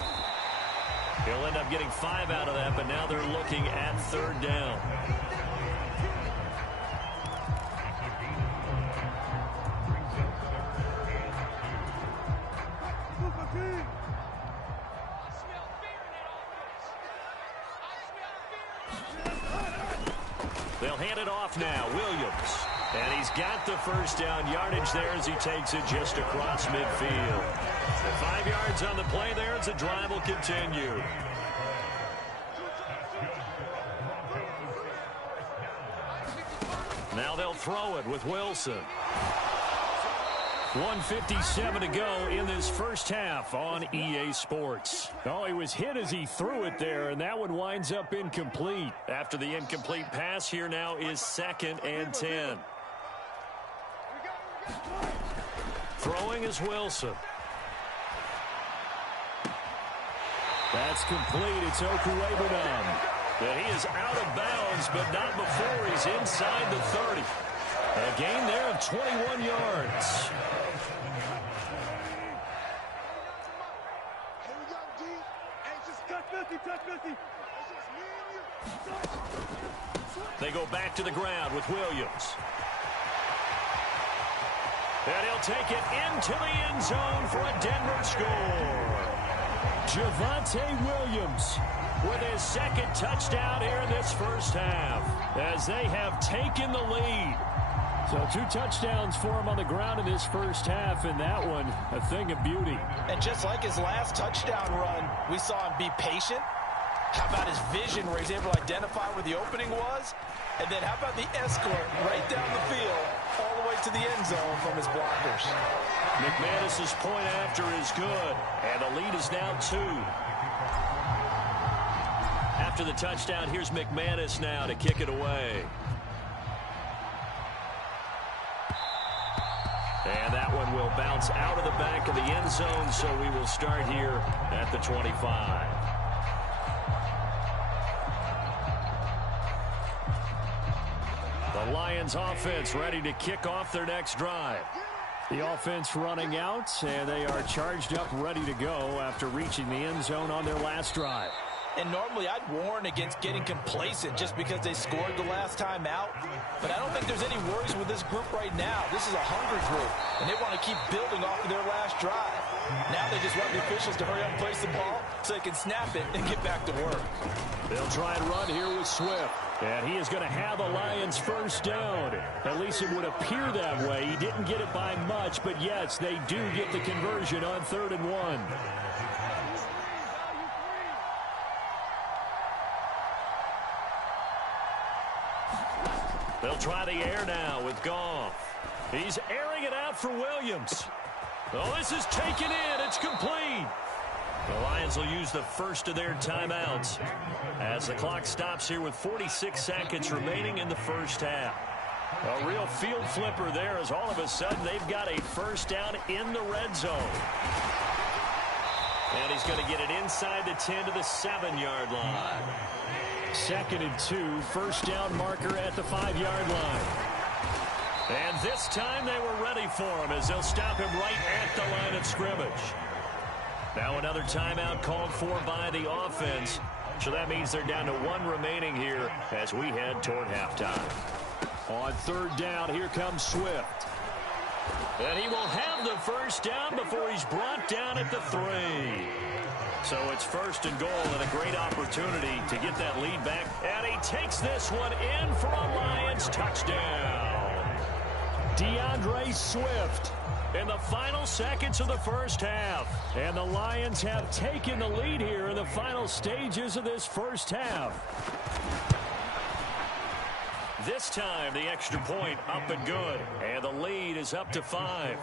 He'll end up getting 5 out of that, but now they're looking at 3rd down. They'll hand it off now. Williams. And he's got the 1st down yardage there as he takes it just across midfield. 5 yards on the play there as the drive will continue. Now they'll throw it with Wilson. 1:57 to go in this 1st half on EA Sports. Oh, he was hit as he threw it there, and that one winds up incomplete. After the incomplete pass, here now is 2nd and 10. Throwing is Wilson. That's complete. It's Okuwebunam. But he is out of bounds, but not before he's inside the 30. A gain there of 21 yards. They go back to the ground with Williams. And he'll take it into the end zone for a Denver score. Javonte Williams with his 2nd touchdown here in this 1st half, as they have taken the lead. So 2 touchdowns for him on the ground in this 1st half, and that one a thing of beauty. And just like his last touchdown run, we saw him be patient. How about his vision where he's able to identify where the opening was? And then how about the escort right down the field all the way to the end zone from his blockers? McManus's point after is good, and the lead is now 2. After the touchdown, here's McManus now to kick it away. And that one will bounce out of the back of the end zone, so we will start here at the 25. The Lions offense ready to kick off their next drive. The offense running out, and they are charged up, ready to go after reaching the end zone on their last drive. And normally I'd warn against getting complacent just because they scored the last time out. But I don't think there's any worries with this group right now. This is a hungry group, and they want to keep building off of their last drive. Now they just want the officials to hurry up and place the ball so they can snap it and get back to work. They'll try and run here with Swift. And he is going to have the Lions 1st down. At least it would appear that way. He didn't get it by much, but yes, they do get the conversion on 3rd and 1. They'll try the air now with Goff. He's airing it out for Williams. Oh, this is taken in. It's complete. The Lions will use the 1st of their timeouts as the clock stops here with 46 seconds remaining in the 1st half. A real field flipper there as all of a sudden they've got a 1st down in the red zone. And he's going to get it inside the 10 to the 7-yard line. 2nd and 2, 1st down marker at the 5-yard line. And this time they were ready for him as they'll stop him right at the line of scrimmage. Now another timeout called for by the offense. So that means they're down to 1 remaining here as we head toward halftime. On 3rd down, here comes Swift. And he will have the 1st down before he's brought down at the 3. So it's 1st and goal and a great opportunity to get that lead back. And he takes this one in for a Lions touchdown. DeAndre Swift in the final seconds of the 1st half. And the Lions have taken the lead here in the final stages of this 1st half. This time, the extra point up and good. And the lead is up to 5.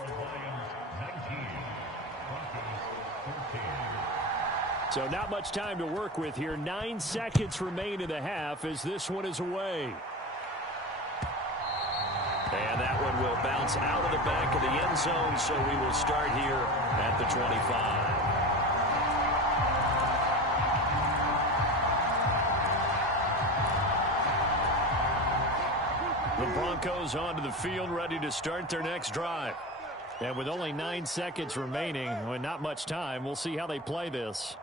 So not much time to work with here. 9 seconds remain in the half as this one is away. And that one will bounce out of the back of the end zone, so we will start here at the 25. The Broncos onto the field, ready to start their next drive. And with only 9 seconds remaining, and not much time, we'll see how they play this.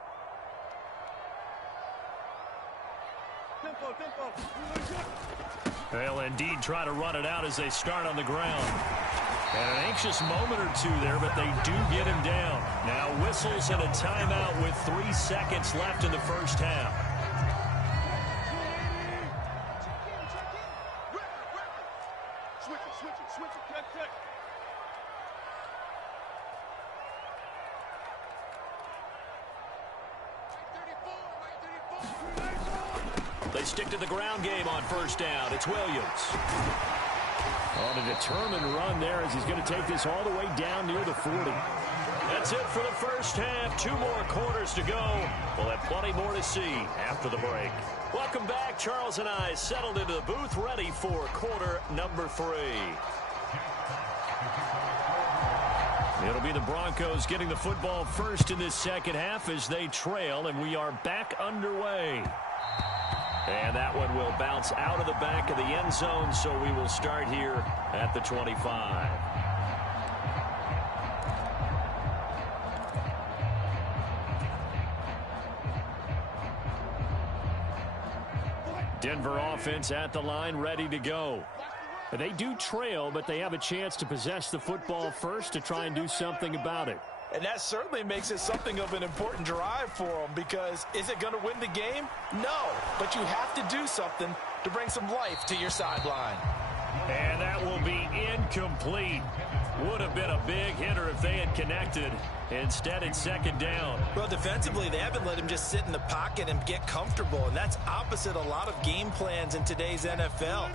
They'll indeed try to run it out as they start on the ground. And an anxious moment or two there, but they do get him down. Now whistles and a timeout with 3 seconds left in the first half. They stick to the ground game on first down. It's Williams. On a determined run there as he's going to take this all the way down near the 40. That's it for the first half. 2 more quarters to go. We'll have plenty more to see after the break. Welcome back. Charles and I settled into the booth, ready for quarter number 3. It'll be the Broncos getting the football first in this second half as they trail, and we are back underway. And that one will bounce out of the back of the end zone, so we will start here at the 25. Denver offense at the line, ready to go. They do trail, but they have a chance to possess the football first to try and do something about it. And that certainly makes it something of an important drive for them, because is it going to win the game? No, but you have to do something to bring some life to your sideline. And that will be incomplete. Would have been a big hitter if they had connected. Instead, it's second down. Well, defensively, they haven't let him just sit in the pocket and get comfortable, and that's opposite a lot of game plans in today's NFL.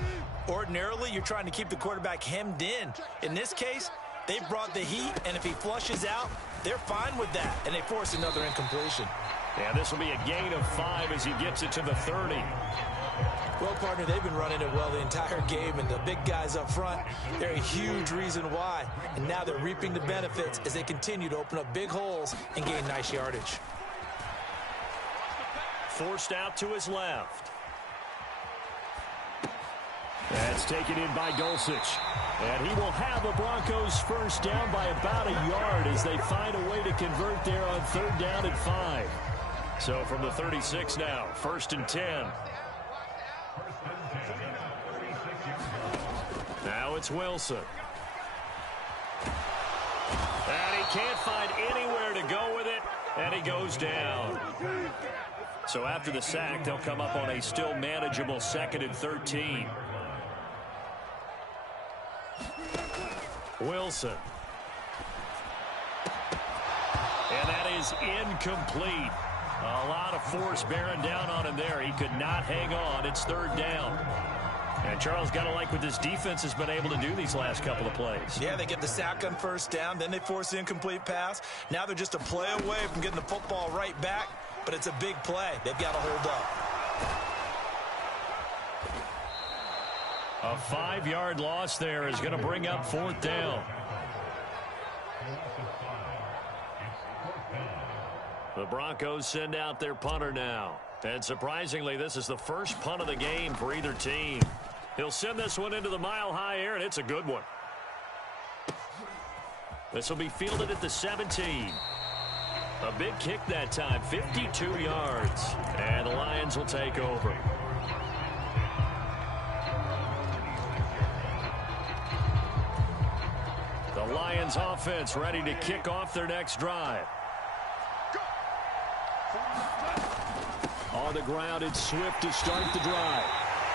Ordinarily, you're trying to keep the quarterback hemmed in. In this case, they brought the heat, and if he flushes out, they're fine with that, and they force another incompletion. Yeah, this will be a gain of 5 as he gets it to the 30. Well, partner, they've been running it well the entire game, and the big guys up front, they're a huge reason why. And now they're reaping the benefits as they continue to open up big holes and gain nice yardage. Forced out to his left. That's taken in by Dulcich. And he will have the Broncos first down by about a yard as they find a way to convert there on third down and 5. So from the 36 now, 1st and 10. Now it's Wilson. And he can't find anywhere to go with it, and he goes down. So after the sack, they'll come up on a still manageable 2nd and 13. Wilson. And that is incomplete. A lot of force bearing down on him there. He could not hang on. It's 3rd down. And Charles, got to like what this defense has been able to do these last couple of plays. Yeah, they get the sack on first down, then they force the incomplete pass. Now they're just a play away from getting the football right back, but it's a big play. They've got to hold up. A 5-yard loss there is going to bring up 4th down. The Broncos send out their punter now. And surprisingly, this is the first punt of the game for either team. He'll send this one into the mile-high air, and it's a good one. This will be fielded at the 17. A big kick that time, 52 yards. And the Lions will take over. The Lions offense ready to kick off their next drive. On the ground, it's Swift to start the drive.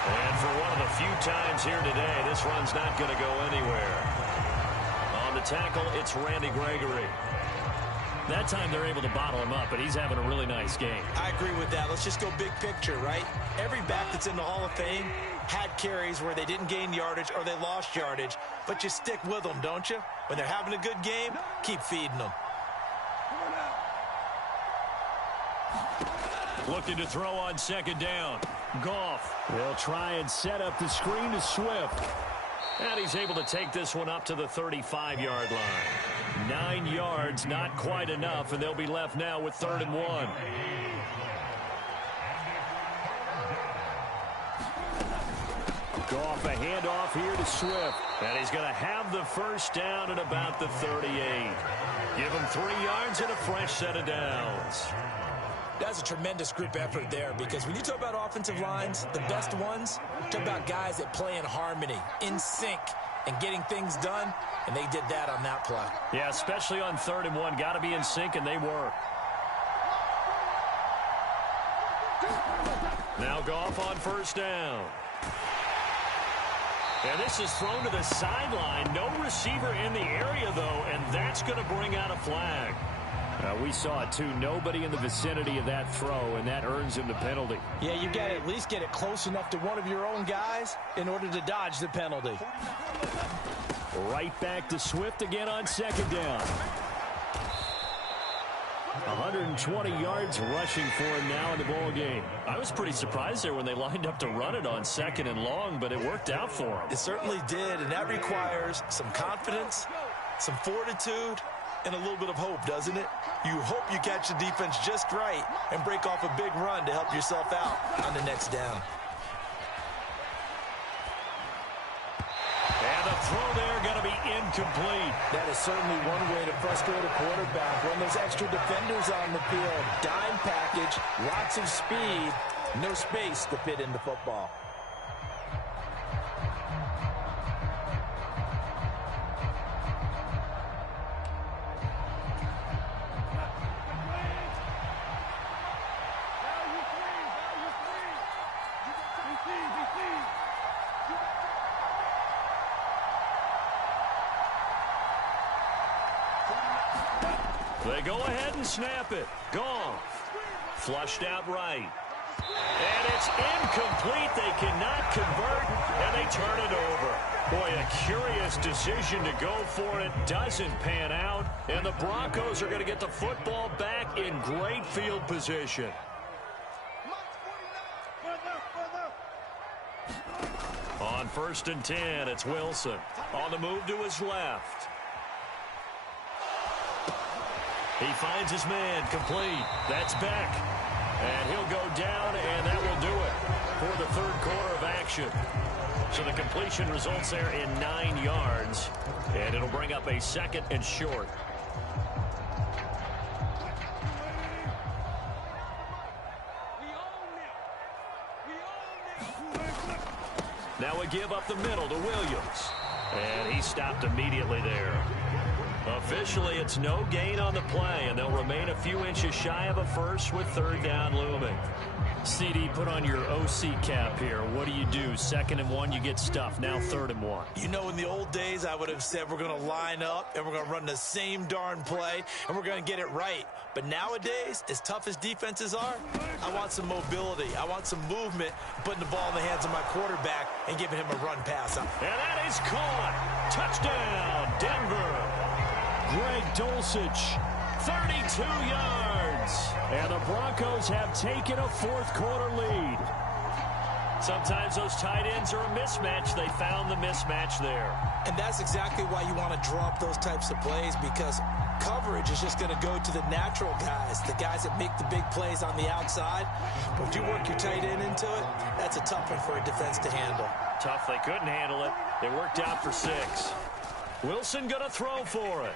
And for one of the few times here today, this run's not going to go anywhere. On the tackle, it's Randy Gregory. That time they're able to bottle him up, but he's having a really nice game. I agree with that. Let's just go big picture, right? Every back that's in the Hall of Fame had carries where they didn't gain yardage or they lost yardage, but you stick with them, don't you? When they're having a good game, keep feeding them. Looking to throw on second down. Goff. They'll try and set up the screen to Swift. And he's able to take this one up to the 35-yard line. 9 yards, not quite enough, and they'll be left now with 3rd and 1. Goff, a handoff here to Swift. And he's going to have the first down at about the 38. Give him 3 yards and a fresh set of downs. That's a tremendous group effort there, because when you talk about offensive lines, the best ones, talk about guys that play in harmony, in sync, and getting things done, and they did that on that play. Yeah, especially on 3rd and 1. Got to be in sync, and they were. Now Goff on first down. And this is thrown to the sideline. No receiver in the area, though, and that's going to bring out a flag. We saw it, too. Nobody in the vicinity of that throw, and that earns him the penalty. Yeah, you got to at least get it close enough to one of your own guys in order to dodge the penalty. Right back to Swift again on second down. 120 yards rushing for him now in the ball game. I was pretty surprised there when they lined up to run it on 2nd and long, but it worked out for him. It certainly did, and that requires some confidence, some fortitude, and a little bit of hope, doesn't it? You hope you catch the defense just right and break off a big run to help yourself out on the next down. And the throw there going to be incomplete. That is certainly one way to frustrate a quarterback. When there's extra defenders on the field, dime package, lots of speed, no space to fit into football. They go ahead and snap it. Goff. Flushed out right. And it's incomplete. They cannot convert, and they turn it over. Boy, a curious decision to go for it. Doesn't pan out, and the Broncos are going to get the football back in great field position. On 1st and 10, it's Wilson. On the move to his left. He finds his man, complete. That's Beck. And he'll go down, and that will do it for the 3rd quarter of action. So the completion results there in 9 yards, and it'll bring up a 2nd and short. Now a give up the middle to Williams. And he stopped immediately there. Officially, it's no gain on the play, and they'll remain a few inches shy of a first with 3rd down looming. CD, put on your OC cap here. What do you do? 2nd and 1, you get stuffed. Now 3rd and 1. You know, in the old days, I would have said we're going to line up and we're going to run the same darn play and we're going to get it right. But nowadays, as tough as defenses are, I want some mobility. I want some movement, putting the ball in the hands of my quarterback and giving him a run pass. And that is caught. Touchdown, Denver. Greg Dulcich, 32 yards. And the Broncos have taken a 4th quarter lead. Sometimes those tight ends are a mismatch. They found the mismatch there. And that's exactly why you want to draw up those types of plays, because coverage is just going to go to the natural guys, the guys that make the big plays on the outside. But if you work your tight end into it, that's a tough one for a defense to handle. Tough, they couldn't handle it. It worked out for 6. Wilson going to throw for it.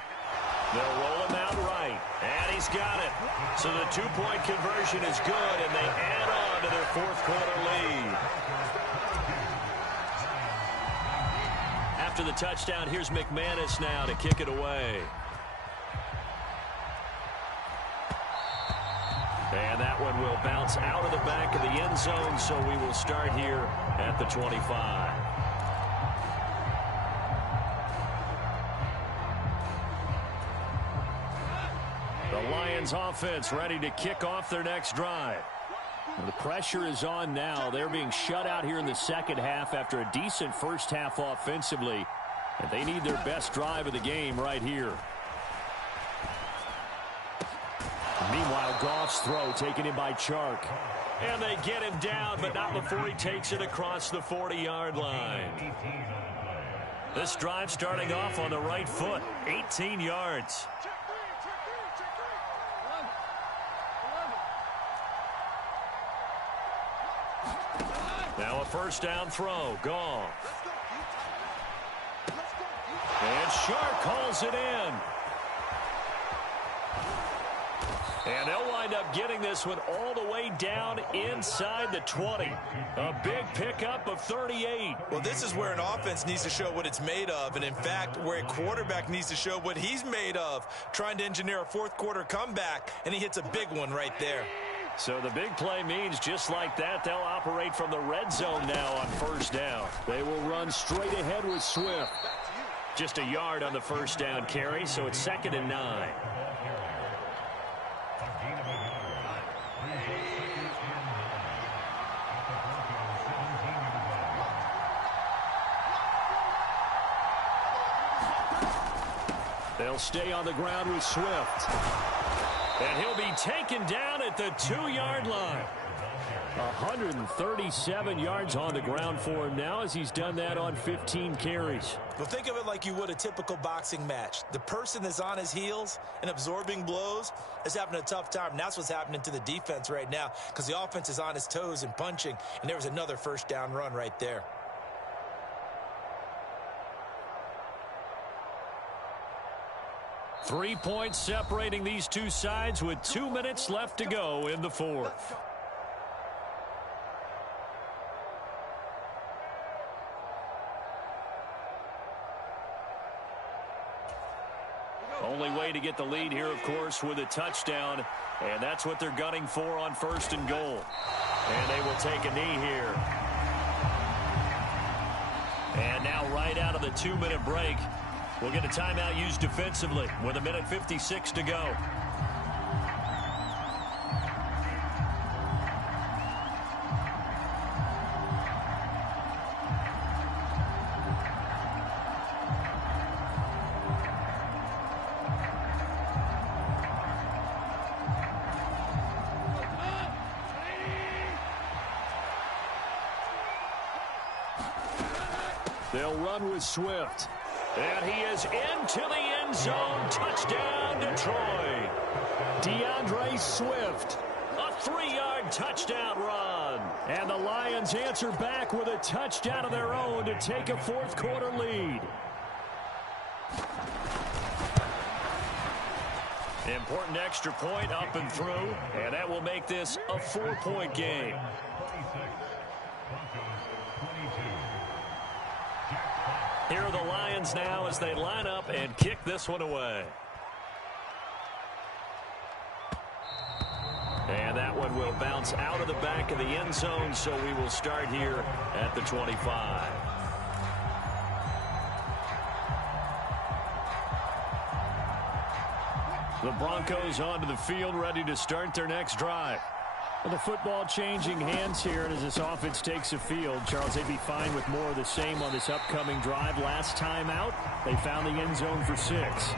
They'll roll him out right, and he's got it. So the 2-point conversion is good, and they add on to their 4th quarter lead. After the touchdown, here's McManus now to kick it away. And that one will bounce out of the back of the end zone, so we will start here at the 25. The Lions offense ready to kick off their next drive. The pressure is on now. They're being shut out here in the second half after a decent first half offensively. And they need their best drive of the game right here. Meanwhile, Goff's throw taken in by Chark. And they get him down, but not before he takes it across the 40-yard line. This drive starting off on the right foot, 18 yards. Now a first down throw. Goff. And Chark hauls it in. And they'll wind up getting this one all the way down inside the 20. A big pickup of 38. Well, this is where an offense needs to show what it's made of. And, in fact, where a quarterback needs to show what he's made of, trying to engineer a fourth-quarter comeback, and he hits a big one right there. So the big play means just like that, they'll operate from the red zone now on first down. They will run straight ahead with Swift. Just a yard on the first down carry, so it's 2nd and 9. They'll stay on the ground with Swift. And he'll be taken down at the 2-yard line. 137 yards on the ground for him now as he's done that on 15 carries. Well, think of it like you would a typical boxing match. The person that's on his heels and absorbing blows is having a tough time. And that's what's happening to the defense right now because the offense is on his toes and punching. And there was another first down run right there. Three points separating these two sides with 2 minutes left to go in the fourth. Only way to get the lead here, of course, with a touchdown. And that's what they're gunning for on 1st and goal. And they will take a knee here. And now right out of the 2-minute break, we'll get a timeout used defensively with 1:56 to go. They'll run with Swift. And he is into the end zone. Touchdown, Detroit. DeAndre Swift. A 3-yard touchdown run. And the Lions answer back with a touchdown of their own to take a fourth-quarter lead. Important extra point up and through. And that will make this a 4-point game. Here are the Lions now as they line up and kick this one away. And that one will bounce out of the back of the end zone, so we will start here at the 25. The Broncos onto the field, ready to start their next drive. Well, the football changing hands here, and as this offense takes the field, Charles, they'd be fine with more of the same on this upcoming drive. Last time out, they found the end zone for 6.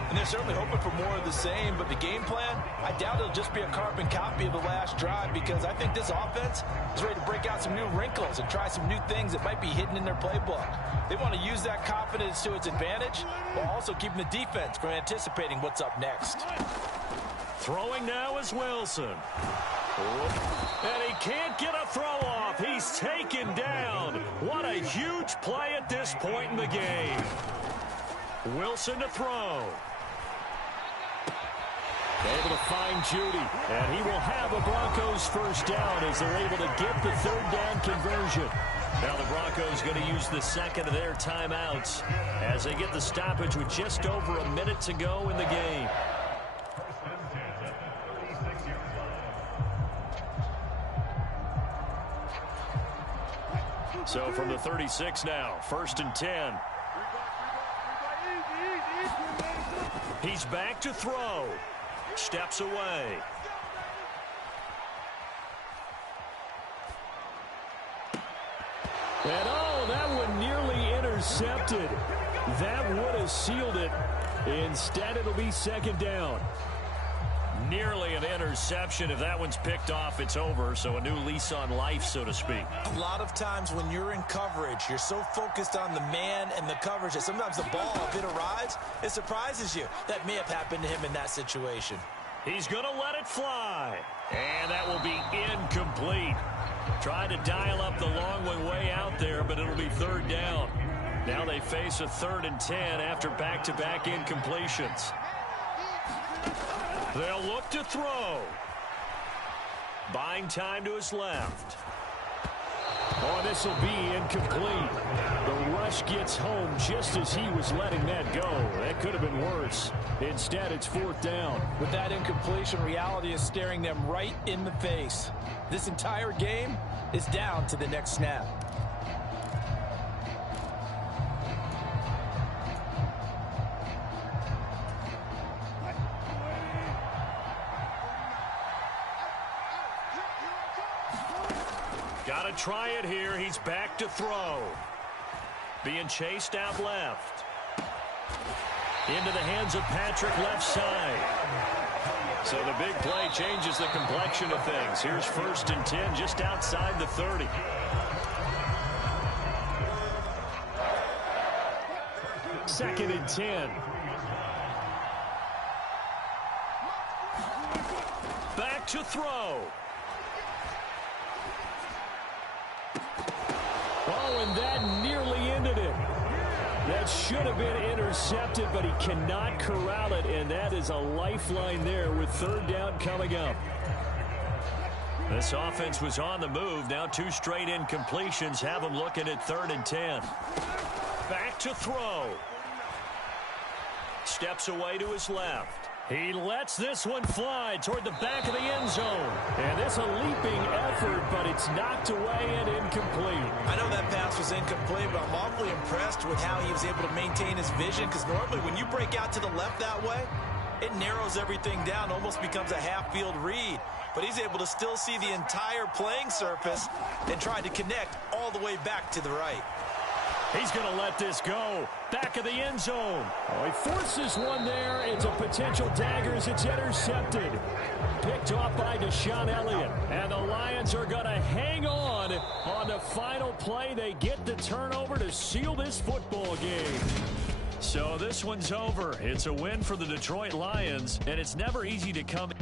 And they're certainly hoping for more of the same, but the game plan, I doubt it'll just be a carbon copy of the last drive because I think this offense is ready to break out some new wrinkles and try some new things that might be hidden in their playbook. They want to use that confidence to its advantage while also keeping the defense from anticipating what's up next. Throwing now is Wilson. And he can't get a throw off. He's taken down. What a huge play at this point in the game. Wilson to throw. Able to find Judy. And he will have a Broncos first down as they're able to get the third down conversion. Now the Broncos going to use the second of their timeouts as they get the stoppage with just over a minute to go in the game. So from the 36 now, 1st and 10. He's back to throw. Steps away. And oh, that one nearly intercepted. That would have sealed it. Instead, it'll be second down. Nearly an interception. If that one's picked off, it's over. So a new lease on life, so to speak. A lot of times when you're in coverage, you're so focused on the man and the coverage that sometimes the ball, if it arrives, it surprises you. That may have happened to him in that situation. He's going to let it fly. And that will be incomplete. Trying to dial up the long one way out there, but it'll be third down. Now they face a 3rd and 10 after back-to-back incompletions. They'll look to throw. Buying time to his left. Oh, this will be incomplete. The rush gets home just as he was letting that go. That could have been worse. Instead, it's 4th down. With that incompletion, reality is staring them right in the face. This entire game is down to the next snap. Got to try it here. He's back to throw. Being chased out left. Into the hands of Patrick left side. So the big play changes the complexion of things. Here's 1st and 10 just outside the 30. Second and 10. Back to throw. Oh, and that nearly ended it. That should have been intercepted, but he cannot corral it, and that is a lifeline there with 3rd down coming up. This offense was on the move. Now 2 straight incompletions have them looking at 3rd and 10. Back to throw. Steps away to his left. He lets this one fly toward the back of the end zone. And it's a leaping effort, but it's knocked away and incomplete. I know that pass was incomplete, but I'm awfully impressed with how he was able to maintain his vision, because normally when you break out to the left that way, it narrows everything down, almost becomes a half-field read. But he's able to still see the entire playing surface and try to connect all the way back to the right. He's going to let this go. Back of the end zone. Oh, he forces one there. It's a potential dagger as it's intercepted. Picked off by Deshaun Elliott. And the Lions are going to hang on the final play. They get the turnover to seal this football game. So this one's over. It's a win for the Detroit Lions, and it's never easy to come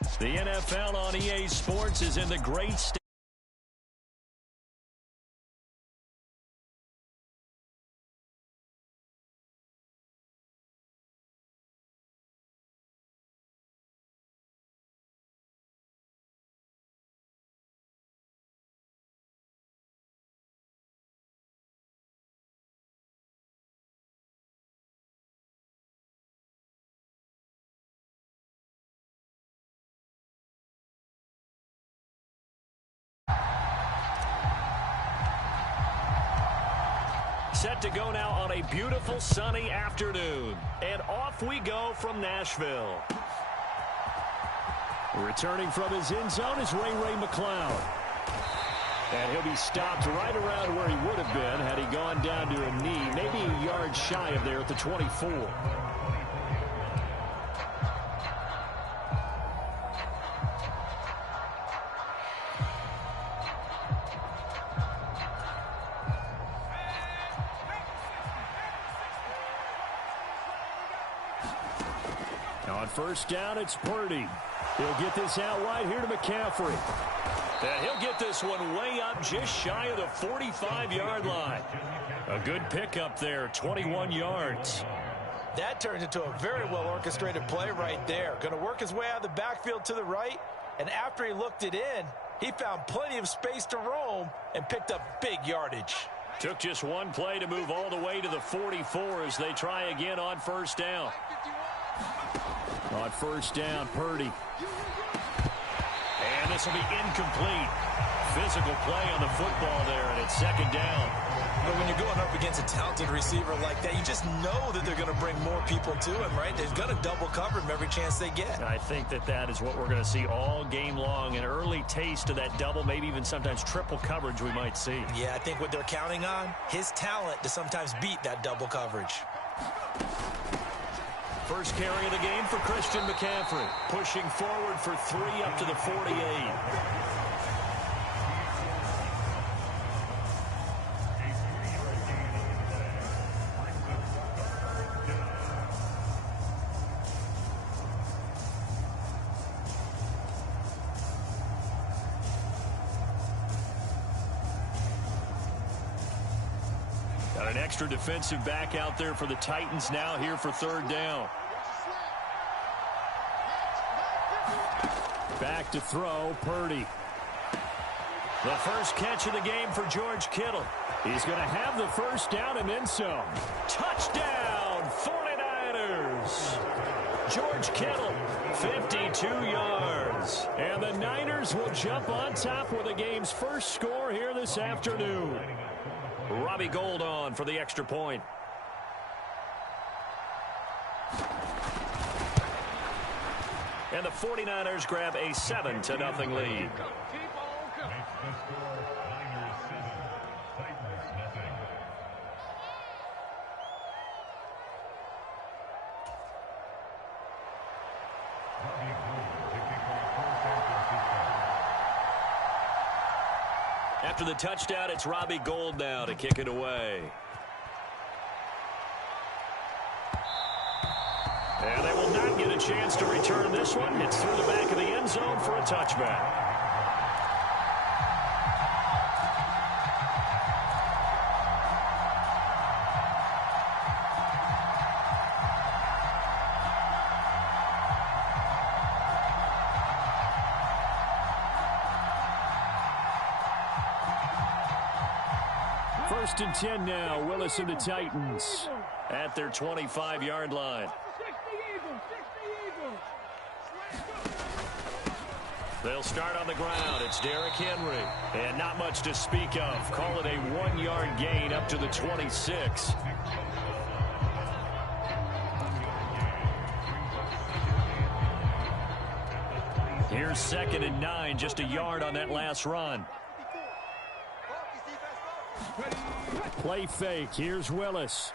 The NFL on EA Sports is in the great state. Set to go now on a beautiful sunny afternoon. And off we go from Nashville. Returning from his end zone is Ray McCloud. And he'll be stopped right around where he would have been had he gone down to a knee, maybe a yard shy of there at the 24. On first down, it's Purdy. He'll get this out wide here to McCaffrey. And he'll get this one way up just shy of the 45-yard line. A good pickup there, 21 yards. That turned into a very well-orchestrated play right there. Going to work his way out of the backfield to the right, and after he looked it in, he found plenty of space to roam and picked up big yardage. Took just one play to move all the way to the 44 as they try again on first down. On first down, Purdy. And this will be incomplete. Physical play on the football there, and it's second down. But when you're going up against a talented receiver like that, you just know that they're going to bring more people to him, right? They're going to double cover him every chance they get. I think that is what we're going to see all game long. An early taste of that double, maybe even sometimes triple coverage we might see. Yeah, I think what they're counting on, his talent to sometimes beat that double coverage. First carry of the game for Christian McCaffrey. Pushing forward for 3 up to the 48. Got an extra defensive back out there for the Titans now here for third down. Back to throw, Purdy. The first catch of the game for George Kittle. He's going to have the first down and then some. Touchdown, 49ers. George Kittle, 52 yards. And the Niners will jump on top with the game's first score here this afternoon. Robbie Gould on for the extra point. And the 49ers grab a 7-0 lead. After the touchdown, it's Robbie Gould now to kick it away. And they will not get a chance to return this one. It's through the back of the end zone for a touchback. First and 10 now. Willis and the Titans at their 25-yard line. They'll start on the ground. It's Derrick Henry. And not much to speak of. Call it a 1-yard gain up to the 26. Here's 2nd and 9. Just a yard on that last run. Play fake. Here's Willis.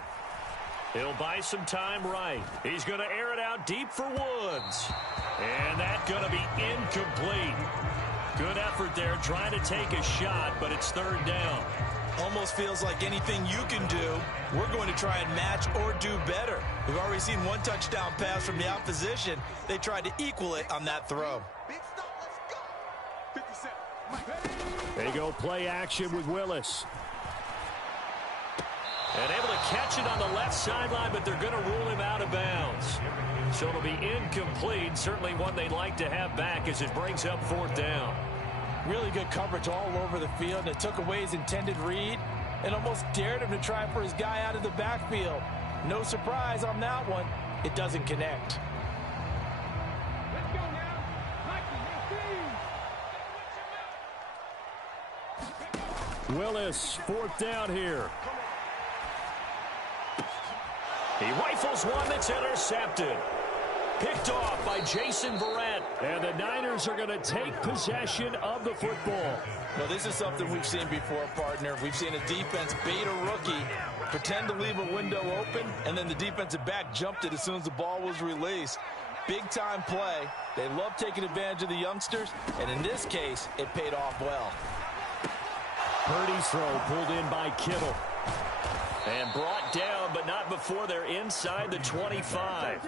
He'll buy some time right. He's going to air it out deep for Woods. And that's going to be incomplete. Good effort there trying to take a shot, but it's third down. Almost feels like anything you can do, we're going to try and match or do better. We've already seen one touchdown pass from the opposition. They tried to equal it on that throw. They go play action with Willis. And able to catch it on the left sideline, but they're going to rule him out of bounds. So it'll be incomplete. Certainly one they'd like to have back as it brings up 4th down. Really good coverage all over the field. It took away his intended read and almost dared him to try for his guy out of the backfield. No surprise on that one. It doesn't connect. Let's go now. Mikey, Willis, 4th down here. He rifles one that's intercepted. Picked off by Jason Verrett. And the Niners are going to take possession of the football. Well, this is something we've seen before, partner. We've seen a defense bait a rookie, pretend to leave a window open, and then the defensive back jumped it as soon as the ball was released. Big-time play. They love taking advantage of the youngsters, and in this case, it paid off well. Purdy's throw pulled in by Kittle. And brought down, but not before they're inside the 25.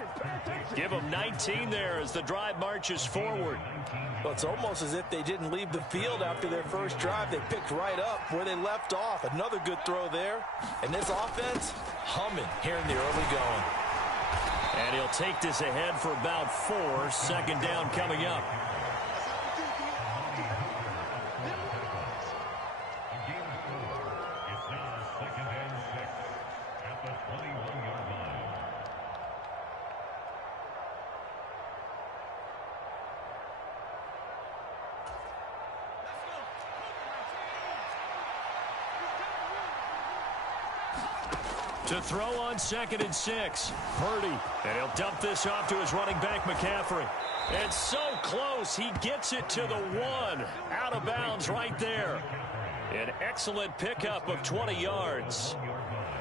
Give them 19 there as the drive marches forward. Well, it's almost as if they didn't leave the field after their first drive. They picked right up where they left off. Another good throw there. And this offense, humming here in the early going. And he'll take this ahead for about 4. 2nd down coming up. To throw on 2nd and 6. Purdy. And he'll dump this off to his running back, McCaffrey. And so close. He gets it to the 1. Out of bounds right there. An excellent pickup of 20 yards.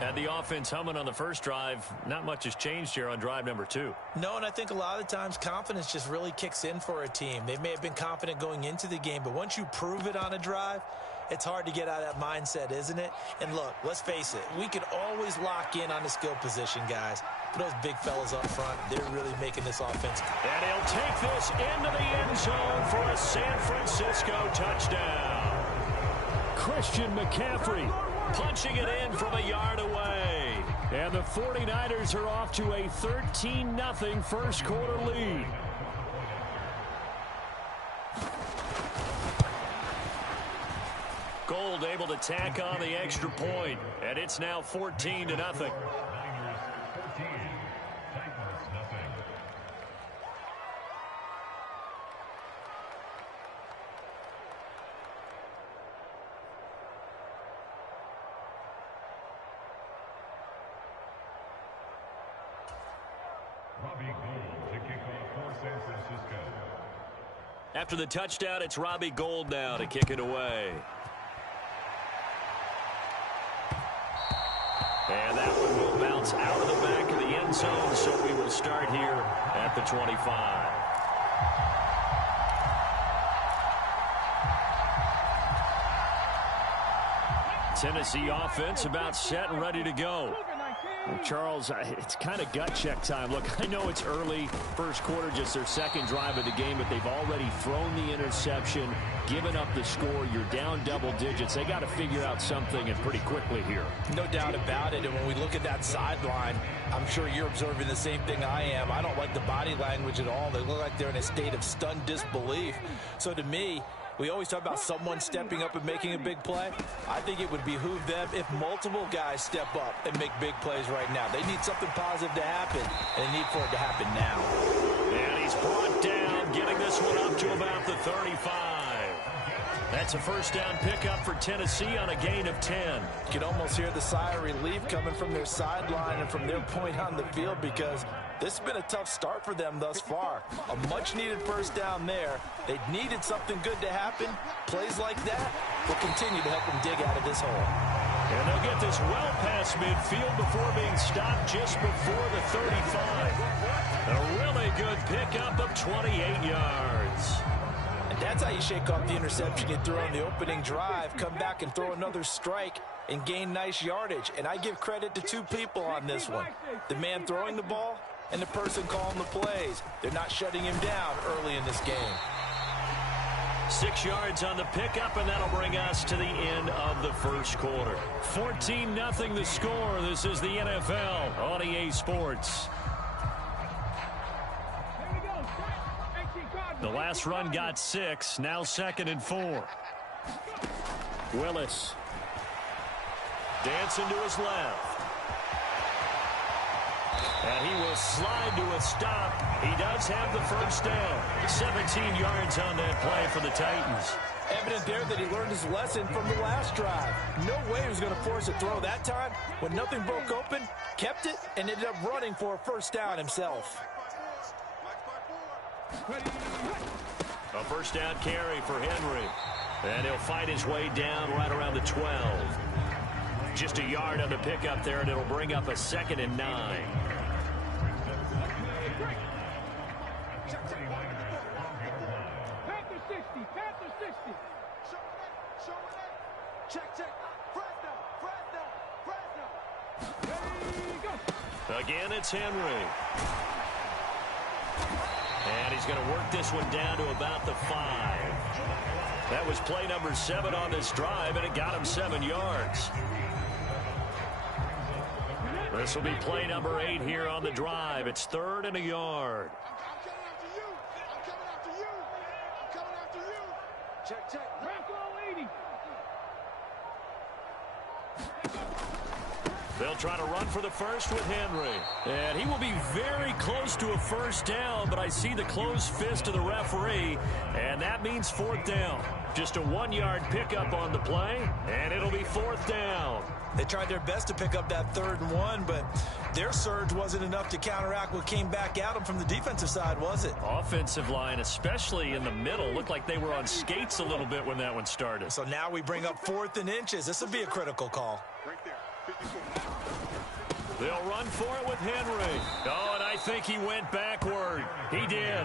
Had the offense humming on the first drive. Not much has changed here on drive number 2. No, and I think a lot of times confidence just really kicks in for a team. They may have been confident going into the game, but once you prove it on a drive, it's hard to get out of that mindset, isn't it? And look, let's face it, we can always lock in on the skill position, guys. But those big fellas up front, they're really making this offense. And he'll take this into the end zone for a San Francisco touchdown. Christian McCaffrey punching it in from a yard away. And the 49ers are off to a 13-0 first quarter lead. Gold able to tack on the extra point, and it's now 14-0. After the touchdown, it's Robbie Gould now to kick it away. And that one will bounce out of the back of the end zone, so we will start here at the 25. Tennessee offense about set and ready to go. Well, Charles, it's kind of gut check time. Look, I know it's early, first quarter, just their second drive of the game, but they've already thrown the interception, given up the score. You're down double digits. They got to figure out something, and pretty quickly here. No doubt about it. And when we look at that sideline, I'm sure you're observing the same thing I am. I don't like the body language at all. They look like they're in a state of stunned disbelief. So to me, we always talk about someone stepping up and making a big play. I think it would behoove them if multiple guys step up and make big plays right now. They need something positive to happen, and they need for it to happen now. And he's brought down, getting this one up to about the 35. That's a first down pickup for Tennessee on a gain of 10. You can almost hear the sigh of relief coming from their sideline and from their point on the field, because this has been a tough start for them thus far. A much-needed first down there. They needed something good to happen. Plays like that will continue to help them dig out of this hole. And they'll get this well past midfield before being stopped just before the 35. A really good pickup of 28 yards. And that's how you shake off the interception you threw on the opening drive. Come back and throw another strike. and gain nice yardage. And I give credit to two people on this one. The man throwing the ball and the person calling the plays. They're not shutting him down early in this game. 6 yards on the pickup, and that'll bring us to the end of the first quarter. 14-0 the score. This is the NFL on EA Sports. The last run got 6. Now 2nd and 4. Willis. Dancing to his left. And he will slide to a stop. He does have the first down. 17 yards on that play for the Titans. Evident there that he learned his lesson from the last drive. No way he was going to force a throw that time. When nothing broke open, kept it, and ended up running for a first down himself. A first down carry for Henry. And he'll fight his way down right around the 12. Just a yard on the pickup there, and it'll bring up a 2nd and 9. Again, it's Henry. And he's going to work this one down to about the 5. That was play number 7 on this drive, and it got him 7 yards. This will be play number 8 here on the drive. It's 3rd and a yard. Check. They'll try to run for the first with Henry. And he will be very close to a first down, but I see the closed fist of the referee, and that means 4th down. Just a 1-yard pickup on the play, and it'll be 4th down. They tried their best to pick up that 3rd and 1, but their surge wasn't enough to counteract what came back at them from the defensive side, was it? Offensive line, especially in the middle, looked like they were on skates a little bit when that one started. So now we bring up 4th and inches. This will be a critical call. Right there. 54. They'll run for it with Henry. Oh, and I think he went backward. He did.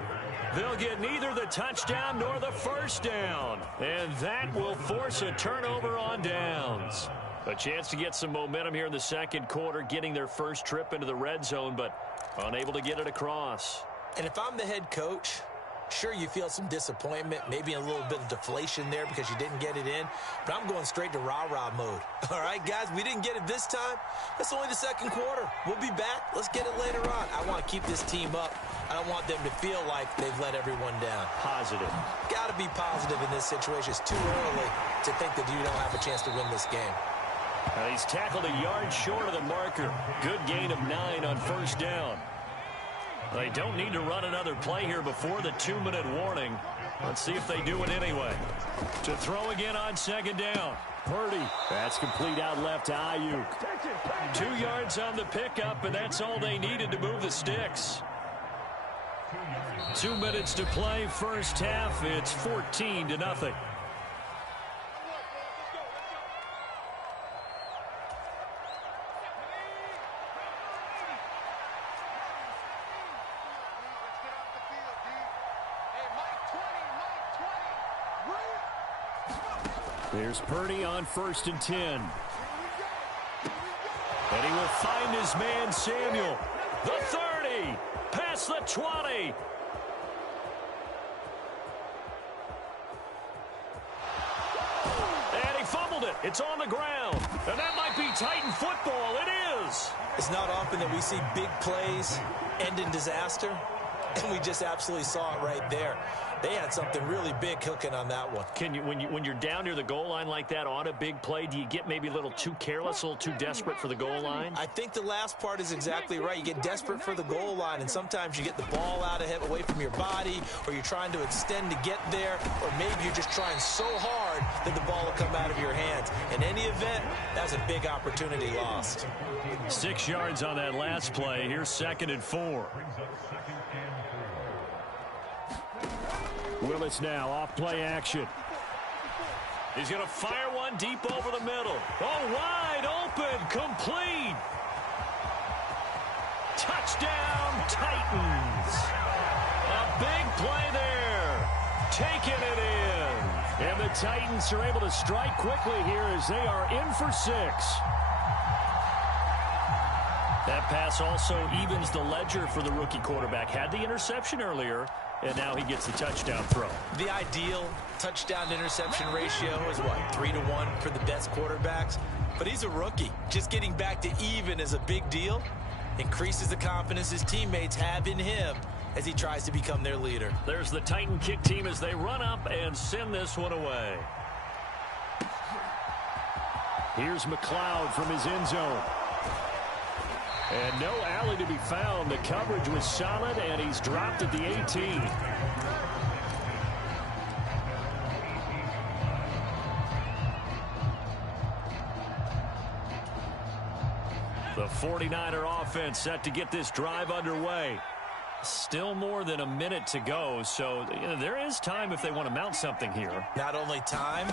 They'll get neither the touchdown nor the first down. And that will force a turnover on downs. A chance to get some momentum here in the second quarter, getting their first trip into the red zone, but unable to get it across. And if I'm the head coach, sure, you feel some disappointment, maybe a little bit of deflation there because you didn't get it in, but I'm going straight to rah-rah mode. All right, guys, we didn't get it this time. It's only the second quarter. We'll be back. Let's get it later on. I want to keep this team up. I don't want them to feel like they've let everyone down. Positive. Got to be positive in this situation. It's too early to think that you don't have a chance to win this game. He's tackled a yard short of the marker. Good gain of 9 on first down. They don't need to run another play here before the 2-minute warning. Let's see if they do it anyway. To throw again on 2nd down. Purdy. That's complete out left to Ayuk. 2 yards on the pickup, and that's all they needed to move the sticks. 2 minutes to play, first half. It's 14-0. There's Purdy on 1st and 10. And he will find his man Samuel. The 30, past the 20. And he fumbled it. It's on the ground. And that might be Titan football. It is. It's not often that we see big plays end in disaster, and we just absolutely saw it right there. They had something really big cooking on that one. Can you, when you're down near the goal line like that on a big play, do you get maybe a little too careless, a little too desperate for the goal line? I think the last part is exactly right. You get desperate for the goal line, and sometimes you get the ball out of it, away from your body, or you're trying to extend to get there, or maybe you're just trying so hard that the ball will come out of your hands. In any event, that's a big opportunity lost. 6 yards on that last play. Here's 2nd and 4. Willis now off play action. He's going to fire one deep over the middle. Oh, wide open, complete. Touchdown, Titans. A big play there. Taking it in. And the Titans are able to strike quickly here as they are in for 6. That pass also evens the ledger for the rookie quarterback. Had the interception earlier, and now he gets the touchdown throw. The ideal touchdown-to-interception ratio is, what, 3-to-1 for the best quarterbacks? But he's a rookie. Just getting back to even is a big deal. Increases the confidence his teammates have in him as he tries to become their leader. There's the Titan kick team as they run up and send this one away. Here's McLeod from his end zone. And no alley to be found. The coverage was solid, and he's dropped at the 18. The 49er offense set to get this drive underway. Still more than a minute to go, so there is time if they want to mount something here. Not only time,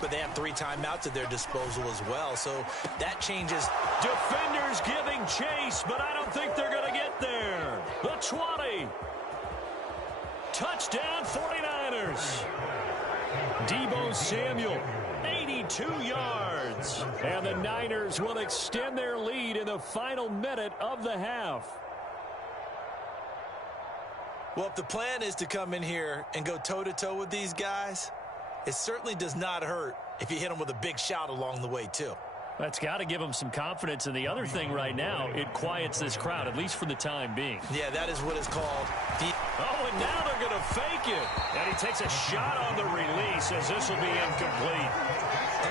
but they have 3 timeouts at their disposal as well, so that changes. Defenders giving chase, but I don't think they're going to get there. The 20. Touchdown 49ers. Deebo Samuel, 82 yards. And the Niners will extend their lead in the final minute of the half. Well, if the plan is to come in here and go toe-to-toe with these guys, it certainly does not hurt if you hit them with a big shout along the way, too. That's got to give them some confidence. And the other thing right now, it quiets this crowd, at least for the time being. Yeah, that is what is called deep. Oh, and now they're going to fake it. And he takes a shot on the release as this will be incomplete.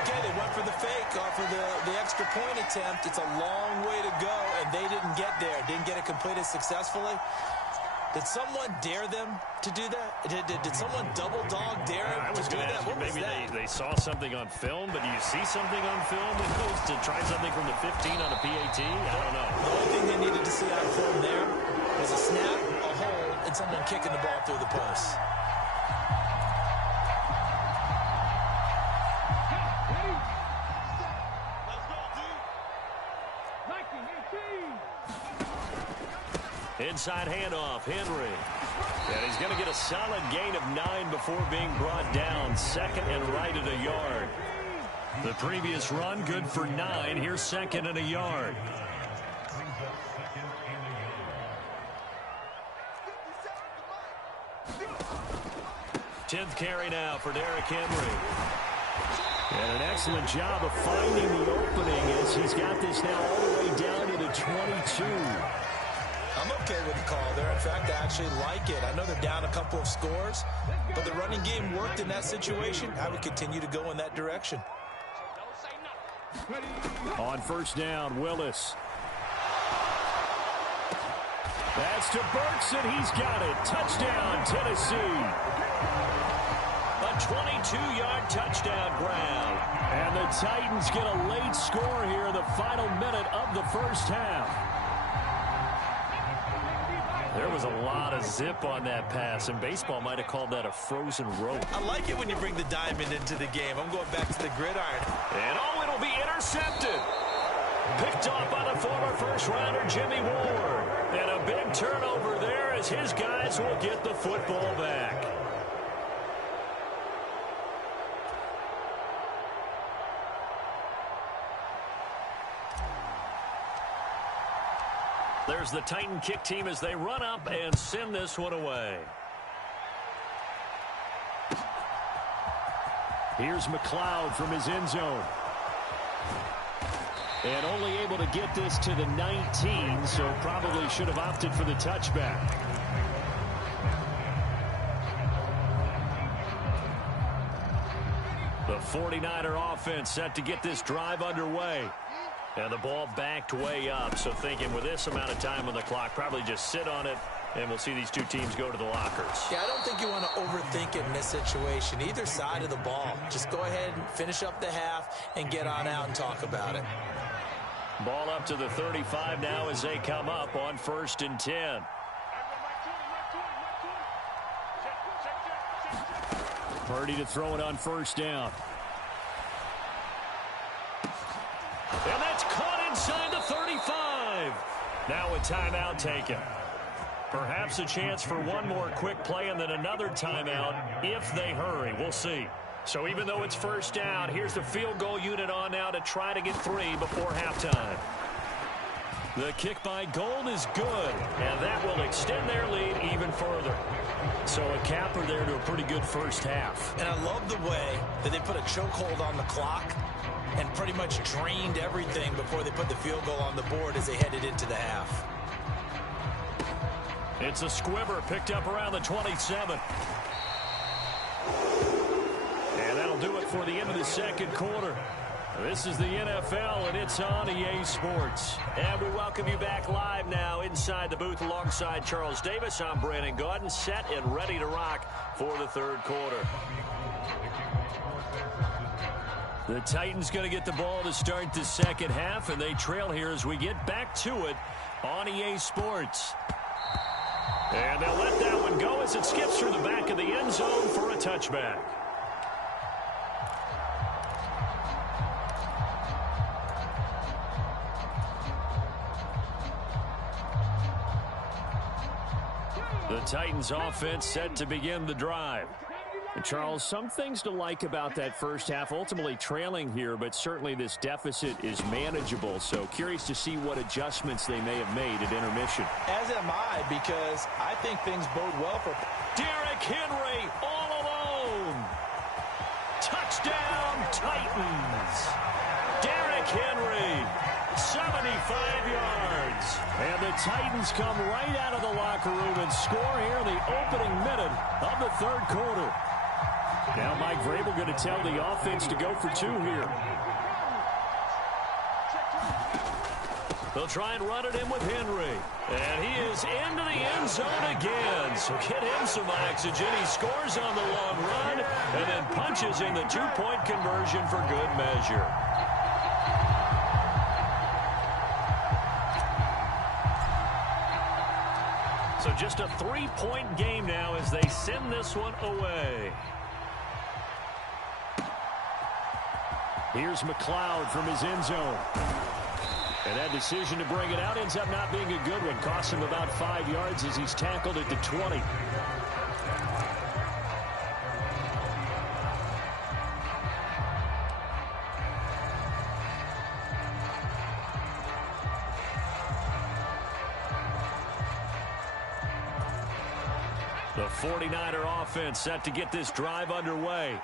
Okay, they went for the fake off of the extra point attempt. It's a long way to go, and they didn't get there. Didn't get it completed successfully. Did someone dare them to do that? Did someone double dog dare them to do that? What was maybe that? they saw something on film, but do you see something on film that goes to try something from the 15 on a PAT? I don't know. The only thing they needed to see on film there was a snap, a hold, and someone kicking the ball through the post. Inside handoff, Henry. And he's going to get a solid gain of 9 before being brought down. 2nd and right at a yard. The previous run, good for 9. Here's 2nd and a yard. Tenth carry now for Derrick Henry. And an excellent job of finding the opening as he's got this now all the way down to the 22. I'm okay with the call there. In fact, I actually like it. I know they're down a couple of scores, but the running game worked in that situation. I would continue to go in that direction. On first down, Willis. That's to Burks, and he's got it. Touchdown, Tennessee. A 22-yard touchdown grab. And the Titans get a late score here in the final minute of the first half. There was a lot of zip on that pass, and baseball might have called that a frozen rope. I like it when you bring the diamond into the game. I'm going back to the gridiron. And oh, it'll be intercepted. Picked off by the former first-rounder Jimmy Ward. And a big turnover there as his guys will get the football back. There's the Titan kick team as they run up and send this one away. Here's McLeod from his end zone. And only able to get this to the 19, so probably should have opted for the touchback. The 49er offense set to get this drive underway. And the ball backed way up, so thinking with this amount of time on the clock, probably just sit on it, and we'll see these two teams go to the lockers. Yeah, I don't think you want to overthink it in this situation. Either side of the ball. Just go ahead and finish up the half and get on out and talk about it. Ball up to the 35 now as they come up on 1st and 10. Purdy to throw it on first down. And that's caught inside the 35. Now a timeout taken. Perhaps a chance for one more quick play and then another timeout if they hurry. We'll see. So even though it's first down, here's the field goal unit on now to try to get 3 before halftime. The kick by Gold is good, and that will extend their lead even further. So a capper there to a pretty good first half. And I love the way that they put a chokehold on the clock and pretty much drained everything before they put the field goal on the board as they headed into the half. It's a squibber picked up around the 27. And that'll do it for the end of the second quarter. This is the NFL, and it's on EA Sports. And we welcome you back live now inside the booth alongside Charles Davis. I'm Brandon Gaudin, set and ready to rock for the third quarter. The Titans going to get the ball to start the second half, and they trail here as we get back to it on EA Sports. And they'll let that one go as it skips through the back of the end zone for a touchback. The Titans offense set to begin the drive. And Charles, some things to like about that first half, ultimately trailing here, but certainly this deficit is manageable. So curious to see what adjustments they may have made at intermission. As am I, because I think things bode well for Derrick Henry all alone. Touchdown Titans. Derrick Henry, 75 yards. And the Titans come right out of the locker room and score here in the opening minute of the third quarter. Now Mike Vrabel going to tell the offense to go for 2 here. They'll try and run it in with Henry. And he is into the end zone again. So get him some oxygen. He scores on the long run and then punches in the 2-point conversion for good measure. So just a 3-point game now as they send this one away. Here's McLeod from his end zone. And that decision to bring it out ends up not being a good one. Costs him about 5 yards as he's tackled at the 20. The 49er offense set to get this drive underway.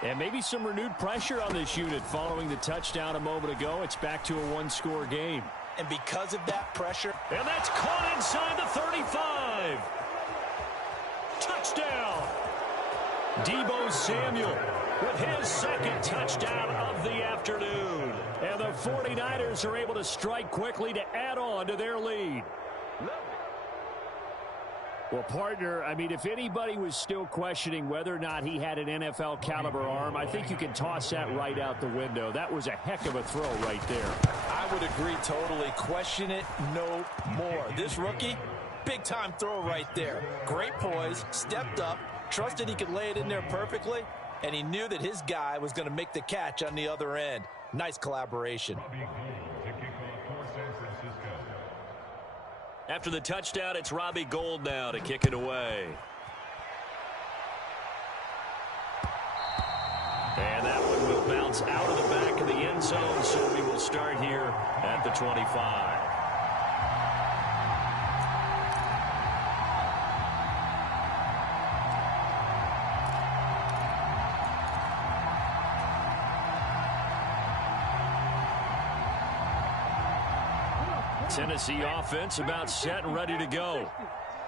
And maybe some renewed pressure on this unit following the touchdown a moment ago. It's back to a 1-score game. And because of that pressure. And that's caught inside the 35. Touchdown. Deebo Samuel with his second touchdown of the afternoon. And the 49ers are able to strike quickly to add on to their lead. Well, partner, I mean, if anybody was still questioning whether or not he had an NFL caliber arm, I think you can toss that right out the window. That was a heck of a throw right there. I would agree totally. Question it no more. This rookie, big-time throw right there. Great poise, stepped up, trusted he could lay it in there perfectly, and he knew that his guy was going to make the catch on the other end. Nice collaboration. After the touchdown, it's Robbie Gould now to kick it away. And that one will bounce out of the back of the end zone, so we will start here at the 25. Tennessee offense about set and ready to go.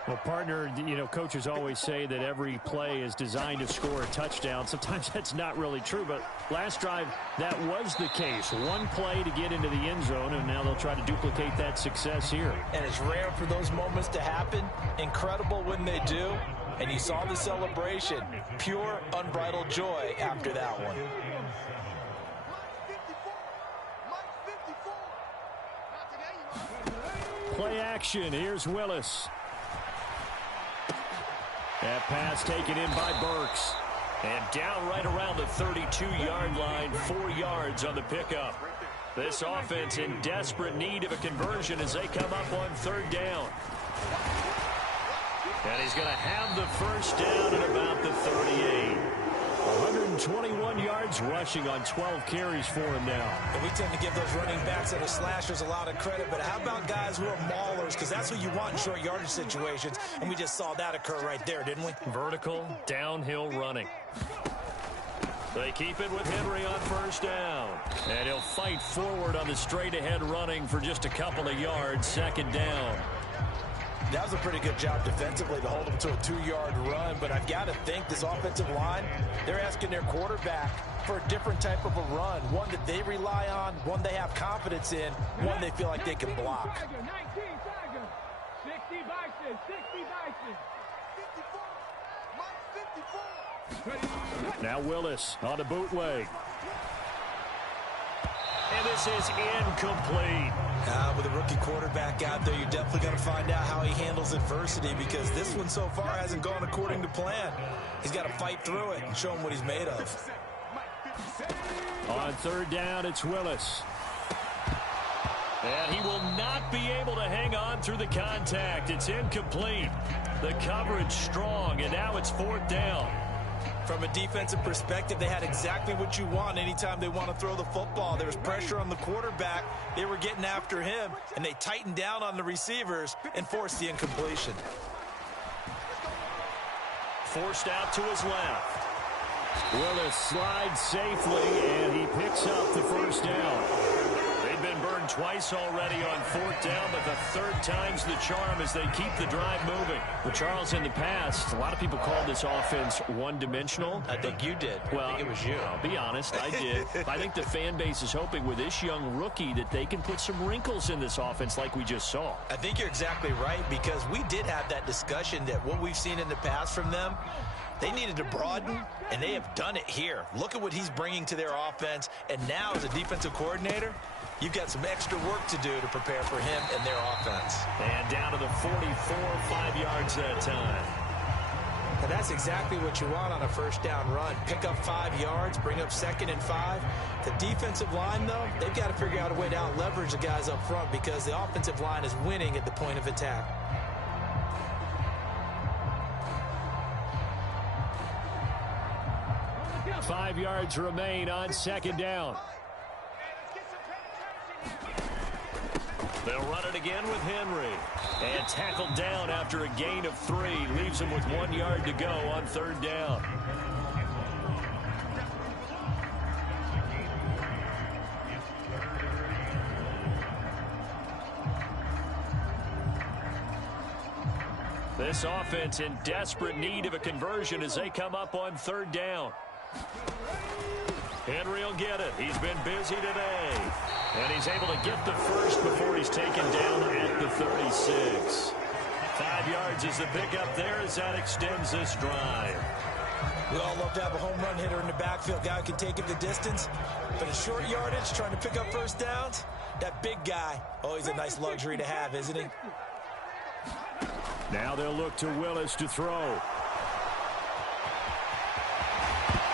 Well, partner, you know, coaches always say that every play is designed to score a touchdown. Sometimes that's not really true, but last drive, that was the case. One play to get into the end zone, and now they'll try to duplicate that success here. And it's rare for those moments to happen. Incredible when they do. And you saw the celebration. Pure, unbridled joy after that one. Play action. Here's Willis. That pass taken in by Burks. And down right around the 32-yard line, 4 yards on the pickup. This offense in desperate need of a conversion as they come up on third down. And he's going to have the first down at about the 38. 121 yards rushing on 12 carries for him now. And we tend to give those running backs and the slashers a lot of credit, but how about guys who are maulers? Because that's who you want in short yardage situations, and we just saw that occur right there, didn't we? Vertical, downhill running. They keep it with Henry on first down. And he'll fight forward on the straight-ahead running for just a couple of yards, second down. That was a pretty good job defensively to hold them to a 2-yard run, but I've got to think this offensive line, they're asking their quarterback for a different type of a run, one that they rely on, one they have confidence in, one they feel like they can block. 60 Bison, 60 Bison. 54. Now Willis on a bootleg. And this is incomplete. With a rookie quarterback out there, you're definitely going to find out how he handles adversity, because this one so far hasn't gone according to plan. He's got to fight through it and show him what he's made of. On third down, it's Willis. And he will not be able to hang on through the contact. It's incomplete. The coverage strong, and now it's fourth down. From a defensive perspective, they had exactly what you want anytime they want to throw the football. There was pressure on the quarterback. They were getting after him, and they tightened down on the receivers and forced the incompletion. Forced out to his left. Willis slides safely, and he picks up the first down. They've been burned twice already on fourth down, but the third time's the charm as they keep the drive moving. Well, Charles, in the past, a lot of people called this offense one-dimensional. I think you did. Well, I think it was you. I'll be honest, I did. I think the fan base is hoping with this young rookie that they can put some wrinkles in this offense like we just saw. I think you're exactly right, because we did have that discussion that what we've seen in the past from them, they needed to broaden, and they have done it here. Look at what he's bringing to their offense, and now as a defensive coordinator, you've got some extra work to do to prepare for him and their offense. And down to the 44, 5 yards that time. And that's exactly what you want on a first down run. Pick up 5 yards, bring up second and 5. The defensive line, though, they've got to figure out a way to out-leverage the guys up front, because the offensive line is winning at the point of attack. Five yards remain on second down. They'll run it again with Henry. And tackled down after a gain of 3. Leaves him with 1 yard to go on third down. This offense in desperate need of a conversion as they come up on third down. Henry will get it. He's been busy today. And he's able to get the first before he's taken down at the 36. 5 yards is the pickup there as that extends this drive. We all love to have a home run hitter in the backfield, guy who can take it the distance. But in short yardage, trying to pick up first downs, that big guy, always a nice luxury to have, isn't he? Now they'll look to Willis to throw.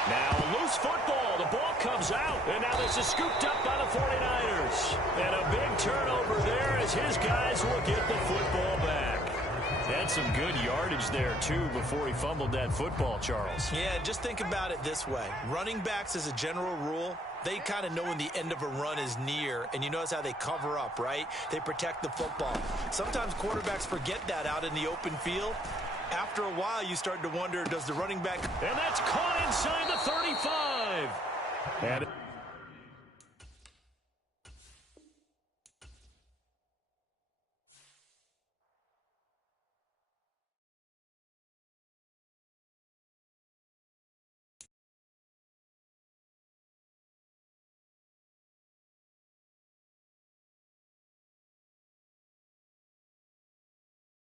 Now a loose football. The ball comes out. And now this is scooped up by the 49ers. And a big turnover there as his guys will get the football back. Had some good yardage there, too, before he fumbled that football, Charles. Yeah, just think about it this way. Running backs, as a general rule, they kind of know when the end of a run is near, and you notice how they cover up, right? They protect the football. Sometimes quarterbacks forget that out in the open field. After a while, you start to wonder, does the running back... And that's caught inside the 35. And